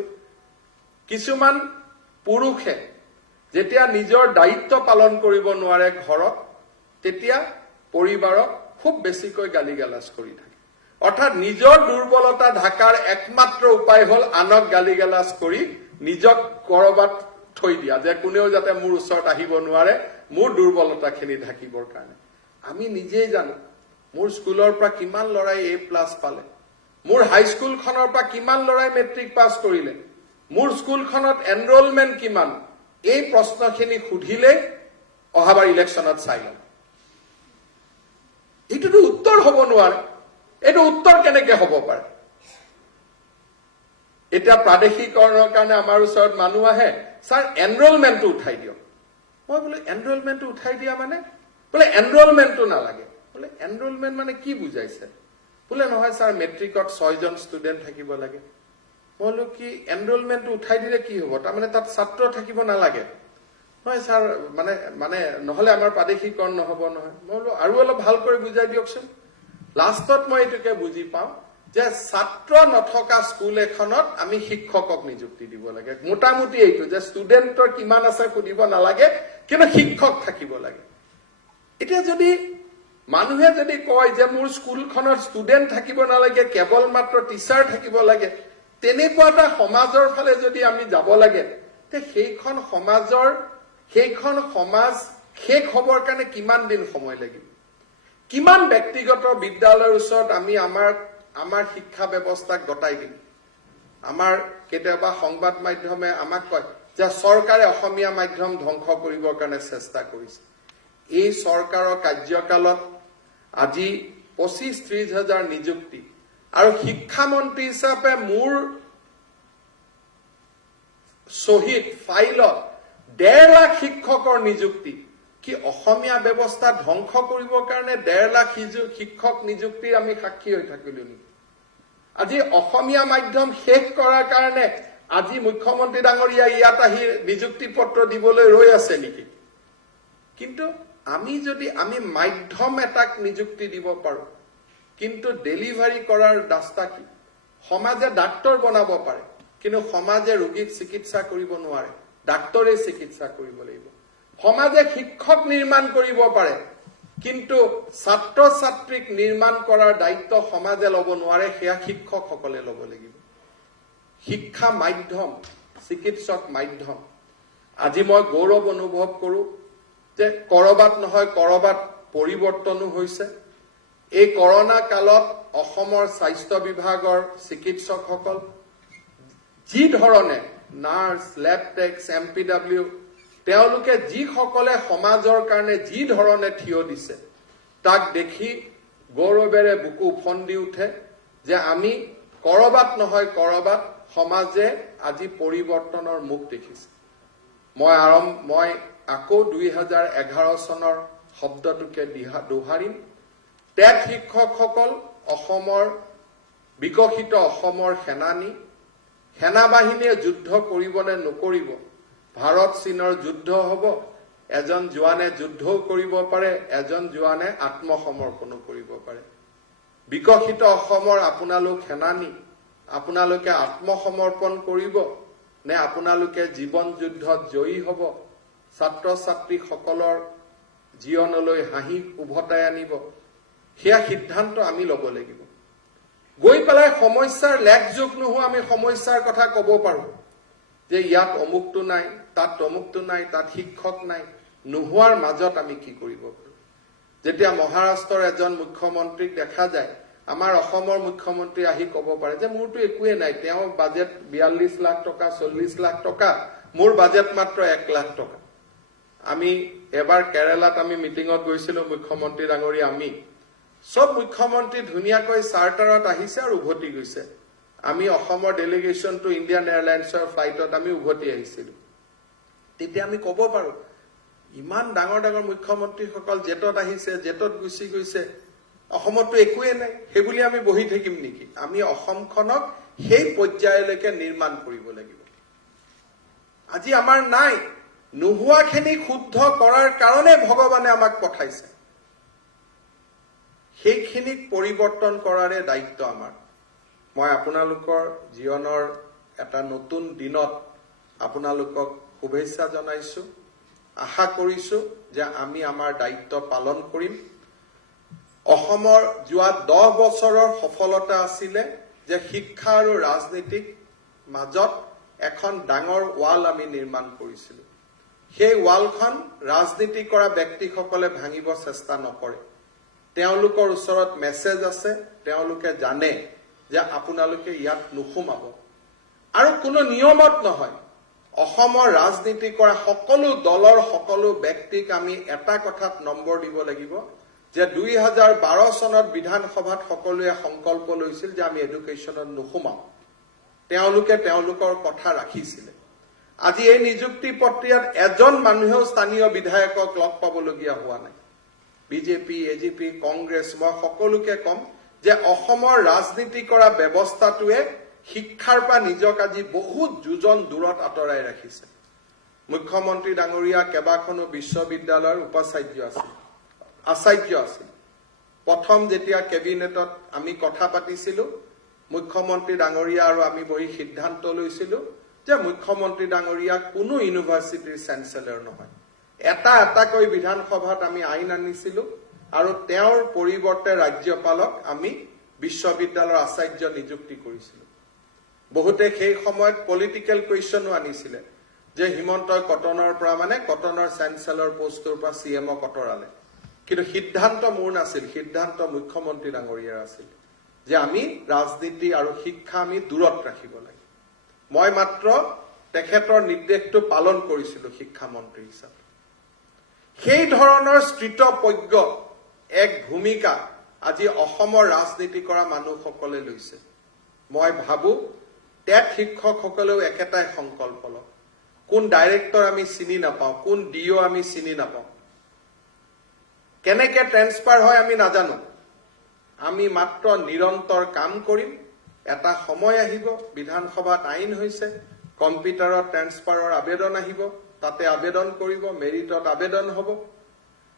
কিছুমান পুৰুষে যেতিয়া নিজৰ দায়িত্ব পালন কৰিব নোৱাৰে ঘৰত, তেতিয়া পৰিবাৰক খুব বেছিকৈ গালি গালাজ কৰি থাকে। অৰ্থাৎ নিজৰ দুৰ্বলতা ঢাকাৰ একমাত্ৰ উপায় হল আনক গালি গালাজ কৰি নিজক কৰবাত থৈ দিয়া, যে কোনেও যাতে মোৰ ওচৰত আহিব নোৱাৰে মোৰ দুৰ্বলতাখিনি ঢাকিবৰ কাৰণে। আমি নিজেই জানো মোৰ স্কুলৰ পৰা কিমান ল'ৰাই A+ পালে, মোৰ হাইস্কুলখনৰ পৰা কিমান ল'ৰাই মেট্ৰিক পাছ কৰিলে, মোৰ স্কুলখনত এনৰোলমেণ্ট কিমান, এই প্ৰশ্নখিনি সুধিলে অহাবাৰ ইলেকশ্যনত চাই ল'ম। এইটোতো উত্তৰ হ'ব নোৱাৰে। এইটো উত্তৰ কেনেকে হ'ব পাৰে? এতিয়া প্ৰাদেশিকৰণৰ কাৰণে আমাৰ ওচৰত মানুহ আহে, ছাৰ এনৰোলমেণ্টটো উঠাই দিয়ক। মই বোলে এনৰোলমেণ্টটো উঠাই দিয়া মানে? বোলে এনৰোলমেণ্টটো নালাগে। বোলে এনৰোলমেণ্ট মানে কি বুজাইছে? বোলে নহয় ছাৰ, মেট্ৰিকত 6জন ষ্টুডেণ্ট থাকিব লাগে। মই বোলো কি এনৰোলমেণ্টটো উঠাই দিলে কি হ'ব? তাৰমানে তাত ছাত্ৰ থাকিব নালাগে? নহয় ছাৰ, মানে নহলে আমাৰ প্ৰাদেশিকৰণ নহব নহয়। মই বোলো আৰু অলপ ভাল কৰি বুজাই দিয়কচোন। লাষ্টত মই এইটোকে বুজি পাওঁ যে ছাত্ৰ নথকা স্কুল এখনত আমি শিক্ষকক নিযুক্তি দিব লাগে। মোটামুটি এইটো যে ষ্টুডেণ্টৰ কিমান আছে সুধিব নালাগে, কিন্তু শিক্ষক থাকিব লাগে। এতিয়া যদি মানুহে যদি কয় যে মোৰ স্কুলখনত ষ্টুডেণ্ট থাকিব নালাগে, কেৱল মাত্ৰ টিচাৰ থাকিব লাগে, তেনেকুৱা এটা সমাজৰ ফালে যদি আমি যাব লাগে, তে সেইখন সমাজ শেষ হবৰ কাৰণে কিমান দিন সময় লাগিব? কিমান ব্যক্তিগত বিদ্যালয়ৰ ওচৰত আমি আমাৰ শিক্ষা ব্যৱস্থাক গতাই দিম? আমাৰ কেতিয়াবা সংবাদ মাধ্যমে আমাক কয় যে চৰকাৰে অসমীয়া মাধ্যম ধ্বংস কৰিবৰ কাৰণে চেষ্টা কৰিছে। এই চৰকাৰৰ কাৰ্যকালত আজি 25-30 হাজাৰ নিযুক্তি, আৰু শিক্ষামন্ত্ৰী হিচাপে মোৰ শ্বহীদ ফাইলত 1.5 লাখ শিক্ষকৰ নিযুক্তি। কি অসমীয়া ব্যৱস্থা ধ্বংস কৰিবৰ কাৰণে 1.5 লাখ শিক্ষক নিযুক্তিৰ আমি সাক্ষী হৈ থাকিলো নেকি? আজি অসমীয়া মাধ্যম শেষ কৰাৰ কাৰণে আজি মুখ্যমন্ত্ৰী ডাঙৰীয়া ইয়াত আহি নিযুক্তি পত্ৰ দিবলৈ ৰৈ আছে নেকি? কিন্তু আমি মাধ্যম এটাক নিযুক্তি দিব পাৰো, কিন্তু ডেলিভাৰী কৰাৰ ৰাস্তা কি? সমাজে ডাক্তৰ বনাব পাৰে, কিন্তু সমাজে ৰোগীক চিকিৎসা কৰিব নোৱাৰে, ডাক্তৰে চিকিৎসা কৰিব লাগিব। সমাজে শিক্ষক নিৰ্মাণ কৰিব পাৰে, কিন্তু ছাত্ৰ ছাত্ৰীক নিৰ্মাণ কৰাৰ দায়িত্ব সমাজে ল'ব নোৱাৰে, সেয়া শিক্ষকসকলে ল'ব লাগিব। শিক্ষা মাধ্যম, চিকিৎসক মাধ্যম। আজি মই গৌৰৱ অনুভৱ কৰো যে কৰবাত নহয় কৰবাত পৰিৱৰ্তনো হৈছে। এই কৰোনা কালত অসমৰ স্বাস্থ্য বিভাগৰ চিকিৎসকসকল যি ধৰণে নাৰ্ছ, লেব টেক্স, MPW, তেওঁলোকে যিসকলে সমাজৰ কাৰণে যি ধৰণে থিয় দিছে, তাক দেখি গৌৰৱেৰে বুকু উফন্দি উঠে যে আমি কৰবাত নহয় কৰবাত সমাজে আজি পৰিৱৰ্তনৰ মুখ দেখিছে। মই আকৌ 2011 চনৰ শব্দটোকে দোহাৰিম। টেট শিক্ষকসকল অসমৰ বিকশিত অসমৰ সেনানী। সেনা বাহিনীয়ে যুদ্ধ কৰিব নে নকৰিব? ভাৰত চীনৰ যুদ্ধ হ'ব, এজন জোৱানে যুদ্ধও কৰিব পাৰে, এজন জোৱানে আত্মসমৰ্পণো কৰিব পাৰে। বিকশিত অসমৰ আপোনালোক সেনানী, আপোনালোকে আত্মসমৰ্পণ কৰিব নে আপোনালোকে জীৱন যুদ্ধত জয়ী হ'ব? ছাত্ৰ ছাত্ৰীসকলৰ জীৱনলৈ হাঁহি উভতাই আনিব? সেয়া সিদ্ধান্ত আমি ল'ব লাগিব। গৈ পেলাই সমস্যাৰ লেখযোগ নোহোৱা আমি সমস্যাৰ কথা ক'ব পাৰো যে ইয়াত অমুকটো নাই, তাত অমুকটো নাই, তাত শিক্ষক নাই। নোহোৱাৰ মাজত আমি কি কৰিব পাৰো? যেতিয়া মহাৰাষ্ট্ৰৰ এজন মুখ্যমন্ত্ৰীক দেখা যায়, আমাৰ অসমৰ মুখ্যমন্ত্ৰী আহি ক'ব পাৰে যে মোৰতো একোৱে নাই, তেওঁৰ বাজেট 42 লাখ টকা, 40 লাখ টকা, মোৰ বাজেট মাত্ৰ 1 লাখ টকা। আমি এবাৰ কেৰালাত আমি মিটিঙত গৈছিলো মুখ্যমন্ত্ৰী ডাঙৰীয়া আমি সব মুখ্যমন্ত্ৰী ধুনীয়াকৈ চাৰ্টাৰত আহিছে আৰু উভতি গৈছে আমি অসমৰ ডেলিগেশ্যনটো ইণ্ডিয়ান এয়াৰলাইন্সৰ ফ্লাইটত আমি উভতি আহিছিলো তেতিয়া আমি ক'ব পাৰো ইমান ডাঙৰ ডাঙৰ মুখ্যমন্ত্ৰীসকল জেটত আহিছে জেটত গুচি গৈছে অসমতো একোৱে নাই সেইবুলি আমি বহি থাকিম নেকি আমি অসমখনক সেই পৰ্যায়লৈকে নিৰ্মাণ কৰিব লাগিব আজি আমাৰ নাই নোহোৱাখিনি শুদ্ধ কৰাৰ কাৰণে ভগৱানে আমাক পঠাইছে সেইখিনিক পৰিৱৰ্তন কৰাৰে দায়িত্ব আমাৰ মই আপোনালোকৰ জীৱনৰ এটা নতুন দিনত আপোনালোকক শুভেচ্ছা জনাইছো আশা কৰিছো যে আমি আমাৰ দায়িত্ব পালন কৰিম অসমৰ যোৱা 10 বছৰৰ সফলতা আছিল যে শিক্ষা আৰু ৰাজনীতিক মাজত এখন ডাঙৰ ৱাল আমি নিৰ্মাণ কৰিছিলো সেই ৱালখন ৰাজনীতি কৰা ব্যক্তিসকলে ভাঙিব চেষ্টা নকৰে তেওঁলোকৰ ওচৰত মেছেজ আছে তেওঁলোকে জানে যে আপোনালোকে ইয়াত নুসুমাব আৰু কোনো নিয়মত নহয় অসমৰ ৰাজনীতি কৰা সকলো দলৰ সকলো ব্যক্তিক আমি এটা কথাত নম্বৰ দিব লাগিব যে 2012 চনত বিধানসভাত সকলোৱে সংকল্প লৈছিল যে আমি এডুকেশ্যনত নুসুমাম তেওঁলোকে তেওঁলোকৰ কথা ৰাখিছিল আজি এই নিযুক্তি প্ৰক্ৰিয়াত এজন মানুহেও স্থানীয় বিধায়কক লগ পাবলগীয়া হোৱা নাই বিজেপি এজিপি কংগ্ৰেছ মই সকলোকে কম যে অসমৰ ৰাজনীতি কৰা ব্যৱস্থাটোৱে শিক্ষাৰ পৰা নিজক আজি বহুত যোজন দূৰত আঁতৰাই ৰাখিছে মুখ্যমন্ত্ৰী ডাঙৰীয়া কেবাখনো বিশ্ববিদ্যালয়ৰ উপাচাৰ্য আছিল আচাৰ্য আছিল প্ৰথম যেতিয়া কেবিনেটত আমি কথা পাতিছিলো মুখ্যমন্ত্ৰী ডাঙৰীয়া আৰু আমি বহি সিদ্ধান্ত লৈছিলো যে মুখ্যমন্ত্ৰী ডাঙৰীয়া কোনো ইউনিভাৰ্চিটিৰ চেঞ্চেলৰ নহয় এটাকৈ বিধানসভাত আমি আইন আনিছিলো আৰু তেওঁৰ পৰিৱৰ্তে ৰাজ্যপালক আমি বিশ্ববিদ্যালয়ৰ আচাৰ্য নিযুক্তি কৰিছিলো বহুতে সেই সময়ত পলিটিক্যাল কুৱেশ্যনো আনিছিলে যে হিমন্ত কটনৰ পৰা মানে কটনৰ চেঞ্চেলৰ পোষ্টৰ পৰা সিএমক আঁতৰালে কিন্তু সিদ্ধান্ত মোৰ নাছিল সিদ্ধান্ত মুখ্যমন্ত্ৰী ডাঙৰীয়াৰ আছিল যে আমি ৰাজনীতি আৰু শিক্ষা আমি দূৰত ৰাখিব লাগে মই মাত্ৰ তেখেতৰ নিৰ্দেশটো পালন কৰিছিলো শিক্ষা মন্ত্ৰী হিচাপে সেই ধৰণৰ স্থিতপজ্ঞ এক ভূমিকা আজি অসমৰ ৰাজনীতি কৰা মানুহসকলে লৈছে মই ভাবো টেট শিক্ষকসকলেও একেটাই সংকল্প লওক কোন ডাইৰেক্টৰ আমি চিনি নাপাওঁ কোন ডিঅ আমি চিনি নাপাওঁ কেনেকে ট্ৰান্সফাৰ হয় আমি নাজানো আমি মাত্ৰ নিৰন্তৰ কাম কৰিম এটা সময় আহিব বিধানসভাত আইন হৈছে কম্পিউটাৰত ট্ৰান্সফাৰৰ আবেদন আহিব তাতে আবেদন কৰিব মেৰিটত আবেদন হ'ব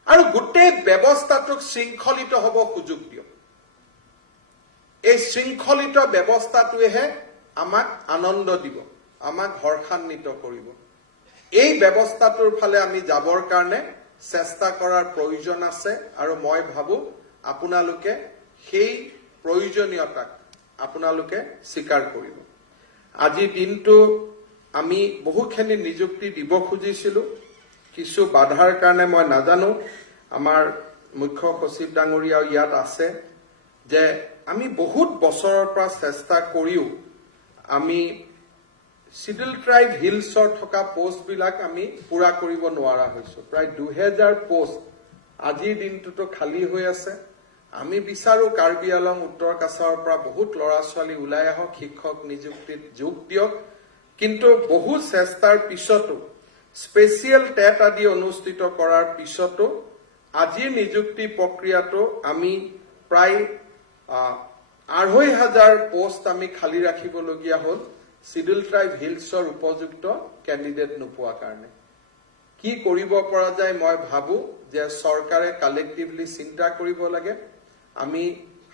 আৰু গোটেই ব্যৱস্থাটোক শৃংখলিত হ'ব সুযোগ দিয়ক এই শৃংখলিত ব্যৱস্থাটোৱেহে আমাক আনন্দ দিব আমাক হৰ্ষান্বিত কৰিব এই ব্যৱস্থাটোৰ ফালে আমি যাবৰ কাৰণে চেষ্টা কৰাৰ প্ৰয়োজন আছে আৰু মই ভাবো আপোনালোকে সেই প্ৰয়োজনীয়তাক আপোনালোকে স্বীকাৰ কৰিব আজি দিনটো আমি বহুখিনি নিযুক্তি দিব খুজিছিলো কিছু বাধাৰ কাৰণে মই নাজানো আমাৰ মুখ্য সচিব ডাঙৰীয়া ইয়াত আছে যে আমি বহুত বছৰৰ পৰা চেষ্টা কৰিও আমি শিডিউল ট্ৰাইব হিলছৰ থকা পোষ্টবিলাক আমি পুৰা কৰিব নোৱাৰা হৈছো প্ৰায় 2000 পোষ্ট আজিৰ দিনটোতো খালী হৈ আছে আমি বিচাৰো কাৰ্বি আলং উত্তৰ কাছাৰৰ পৰা বহুত ল'ৰা ছোৱালী ওলাই আহক শিক্ষক নিযুক্তিত যোগ দিয়ক কিন্তু বহু চেষ্টাৰ পিছতো স্পেচিয়েল টেট আদি অনুষ্ঠিত কৰাৰ পিছতো আজিৰ নিযুক্তি প্ৰক্ৰিয়াটো আমি প্ৰায় 2500 পোষ্ট আমি খালী ৰাখিবলগীয়া হ'ল শিডিউল ট্ৰাইব হিলছৰ উপযুক্ত কেণ্ডিডেট নোপোৱাৰ কাৰণে কি কৰিব পৰা যায় মই ভাবো যে চৰকাৰে কালেক্টিভলি চিন্তা কৰিব লাগে আমি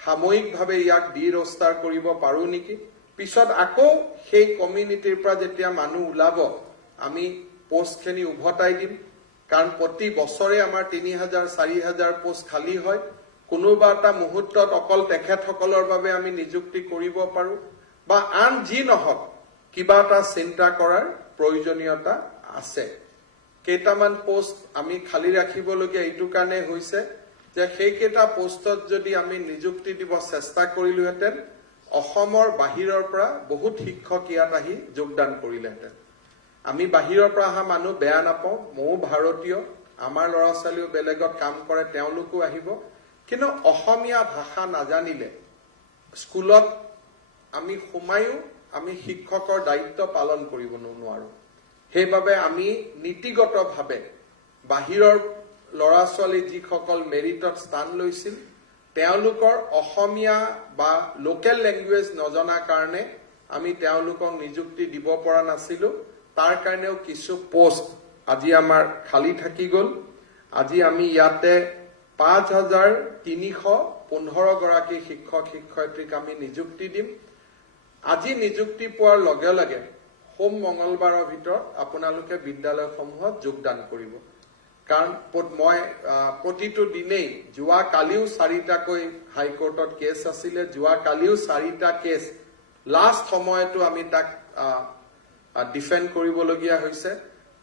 সাময়িকভাৱে ইয়াক ডিৰোষ্টাৰ কৰিব পাৰো নেকি পিছত আকৌ সেই কমিউনিটিৰ পৰা যেতিয়া মানুহ ওলাব আমি পোষ্টখিনি উভতাই দিম কাৰণ প্ৰতি বছৰে আমাৰ 3000 4000 পোষ্ট খালী হয় কোনোবা এটা মুহূৰ্তত অকল তেখেতসকলৰ বাবে আমি নিযুক্তি কৰিব পাৰো বা আন যি নহওক কিবা এটা চিন্তা কৰাৰ প্ৰয়োজনীয়তা আছে কেইটামান পোষ্ট আমি খালী ৰাখিবলগীয়া এইটো কাৰণে হৈছে যে সেইকেইটা পোষ্টত যদি আমি নিযুক্তি দিব চেষ্টা কৰিলোহেঁতেন অসমৰ বাহিৰৰ পৰা বহুত শিক্ষক ইয়াত আহি যোগদান কৰিলেহেঁতেন আমি বাহিৰৰ পৰা অহা মানুহ বেয়া নাপাওঁ, ময়ো ভাৰতীয়, আমাৰ ল'ৰা ছোৱালীও বেলেগত কাম কৰে, তেওঁলোকো আহিব, কিন্তু অসমীয়া ভাষা নাজানিলে স্কুলত আমি সোমায়ো আমি শিক্ষকৰ দায়িত্ব পালন কৰিব নোৱাৰো। সেইবাবে আমি নীতিগতভাৱে বাহিৰৰ ল'ৰা ছোৱালী যিসকল মেৰিটত স্থান লৈছিল তেওঁলোকৰ অসমীয়া বা লোকেল লেংগুৱেজ নজনা কাৰণে আমি তেওঁলোকক নিযুক্তি দিব পৰা নাছিলো। তাৰ কাৰণেও কিছু পোষ্ট আজি আমাৰ খালী থাকি গ'ল। আজি আমি ইয়াতে 5,315 গৰাকী শিক্ষক শিক্ষয়িত্ৰীক আমি নিযুক্তি দিম। আজি নিযুক্তি পোৱাৰ লগে লগে সোম মঙ্গলবাৰৰ ভিতৰত আপোনালোকে বিদ্যালয়সমূহত যোগদান কৰিব। কাৰণ মই প্ৰতিটো দিনেই যোৱা কালিও 4টাকৈ হাইকোৰ্টত কেছ আছিলে, যোৱা কালিও 4টা কেছ লাষ্ট সময়তো আমি তাক ডিফেন্ড কৰিবলগীয়া হৈছে।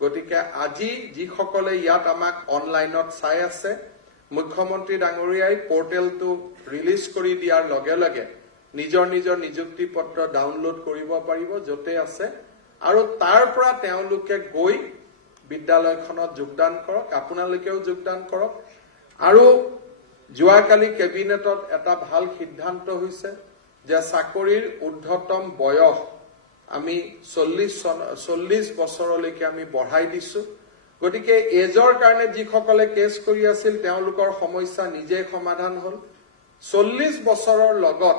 গতিকে আজি যিসকলে ইয়াত আমাক অনলাইনত চাই আছে, মুখ্যমন্ত্ৰী ডাঙৰীয়াই পৰ্টেলটো ৰিলিজ কৰি দিয়াৰ লগে লগে নিজৰ নিজৰ নিযুক্তি পত্ৰ ডাউনলোড কৰিব পাৰিব য'তে আছে, আৰু তাৰ পৰা তেওঁলোকে গৈ বিদ্যালয়খনত যোগদান কৰক। আপোনালোকেও যোগদান কৰক। আৰু যোৱাকালি কেবিনেটত এটা ভাল সিদ্ধান্ত হৈছে যে চাকৰিৰ ঊৰ্ধ্বতম বয়স আমি 40 বছৰলৈকে আমি বঢ়াই দিছো। গতিকে এজৰ কাৰণে যিসকলে কেছ কৰি আছিল তেওঁলোকৰ সমস্যা নিজে সমাধান হ'ল। 40 বছৰৰ লগত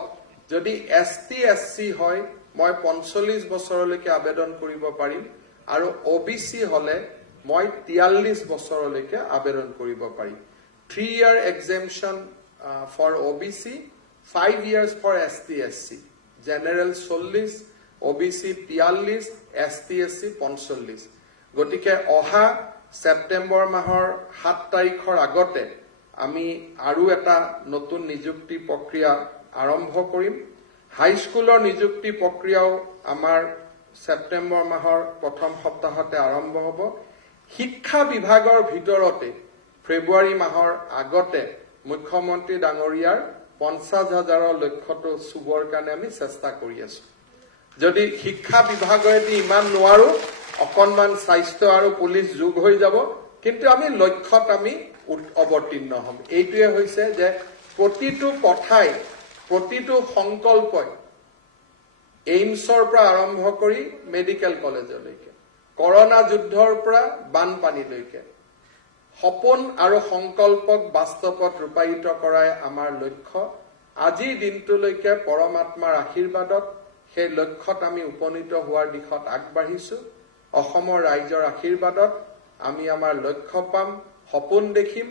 যদি ST SC হয় মই 45 বছৰলৈকে আবেদন কৰিব পাৰিম, আৰু OBC হলে মই 43 বছৰলৈকে আবেদন কৰিব পাৰিম। 3 year exemption for OBC, 5 years for ST SC, general 40, OBC 43, ST SC 45। গতিকে অহা সেপ্টেম্বৰ মাহৰ 7 তাৰিখৰ আগতে আমি আৰু এটা নতুন নিযুক্তি প্ৰক্ৰিয়া আৰম্ভ কৰিম। হাইস্কুলৰ নিযুক্তি প্ৰক্ৰিয়াও আমাৰ সেপ্টেম্বৰ মাহৰ প্ৰথম সপ্তাহতে আৰম্ভ হ'ব। শিক্ষা বিভাগৰ ভিতৰতে ফেব্ৰুৱাৰী মাহৰ আগতে মুখ্যমন্ত্ৰী ডাঙৰীয়াৰ 50,000 লক্ষ্যটো চুবৰ কাৰণে আমি চেষ্টা কৰি আছো। যদি শিক্ষা বিভাগেদি ইমান নোৱাৰো, অকণমান স্বাস্থ্য আৰু পুলিচ যোগ হৈ যাব, কিন্তু আমি লক্ষ্যত আমি অৱতীৰ্ণ হ'ম। এইটোৱে হৈছে যে প্ৰতিটো কথাই প্ৰতিটো সংকল্পই এইমছৰ পৰা আৰম্ভ কৰি মেডিকেল কলেজলৈকে, কৰোনা যুদ্ধৰ পৰা বানপানীলৈকে সপোন আৰু সংকল্পক বাস্তৱত ৰূপায়িত কৰাই আমাৰ লক্ষ্য। আজিৰ দিনটোলৈকে পৰমাত্মাৰ আশীৰ্বাদত সেই লক্ষ্যত আমি উপনীত হোৱাৰ দিশত আগবাঢ়িছো। অসমৰ ৰাইজৰ আশীৰ্বাদত আমি আমাৰ লক্ষ্য পাম, সপোন দেখিম,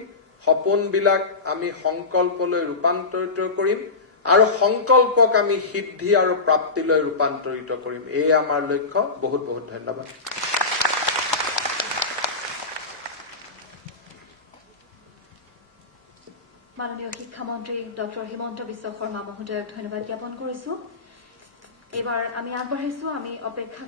সপোনবিলাক আমি সংকল্পলৈ ৰূপান্তৰিত কৰিম, আৰু সংকল্পক আমি সিদ্ধি আৰু প্ৰাপ্তিলৈ ৰূপান্তৰিত কৰিম। এই আমাৰ লক্ষ্য। বহুত বহুত ধন্যবাদ। মাননীয় শিক্ষামন্ত্ৰী ডক্টৰ হিমন্ত বিশ্ব শৰ্মা মহোদয়ক ধন্যবাদ জ্ঞাপন কৰিছো। এইবাৰ আমি আগবাঢ়িছো, আমি অপেক্ষা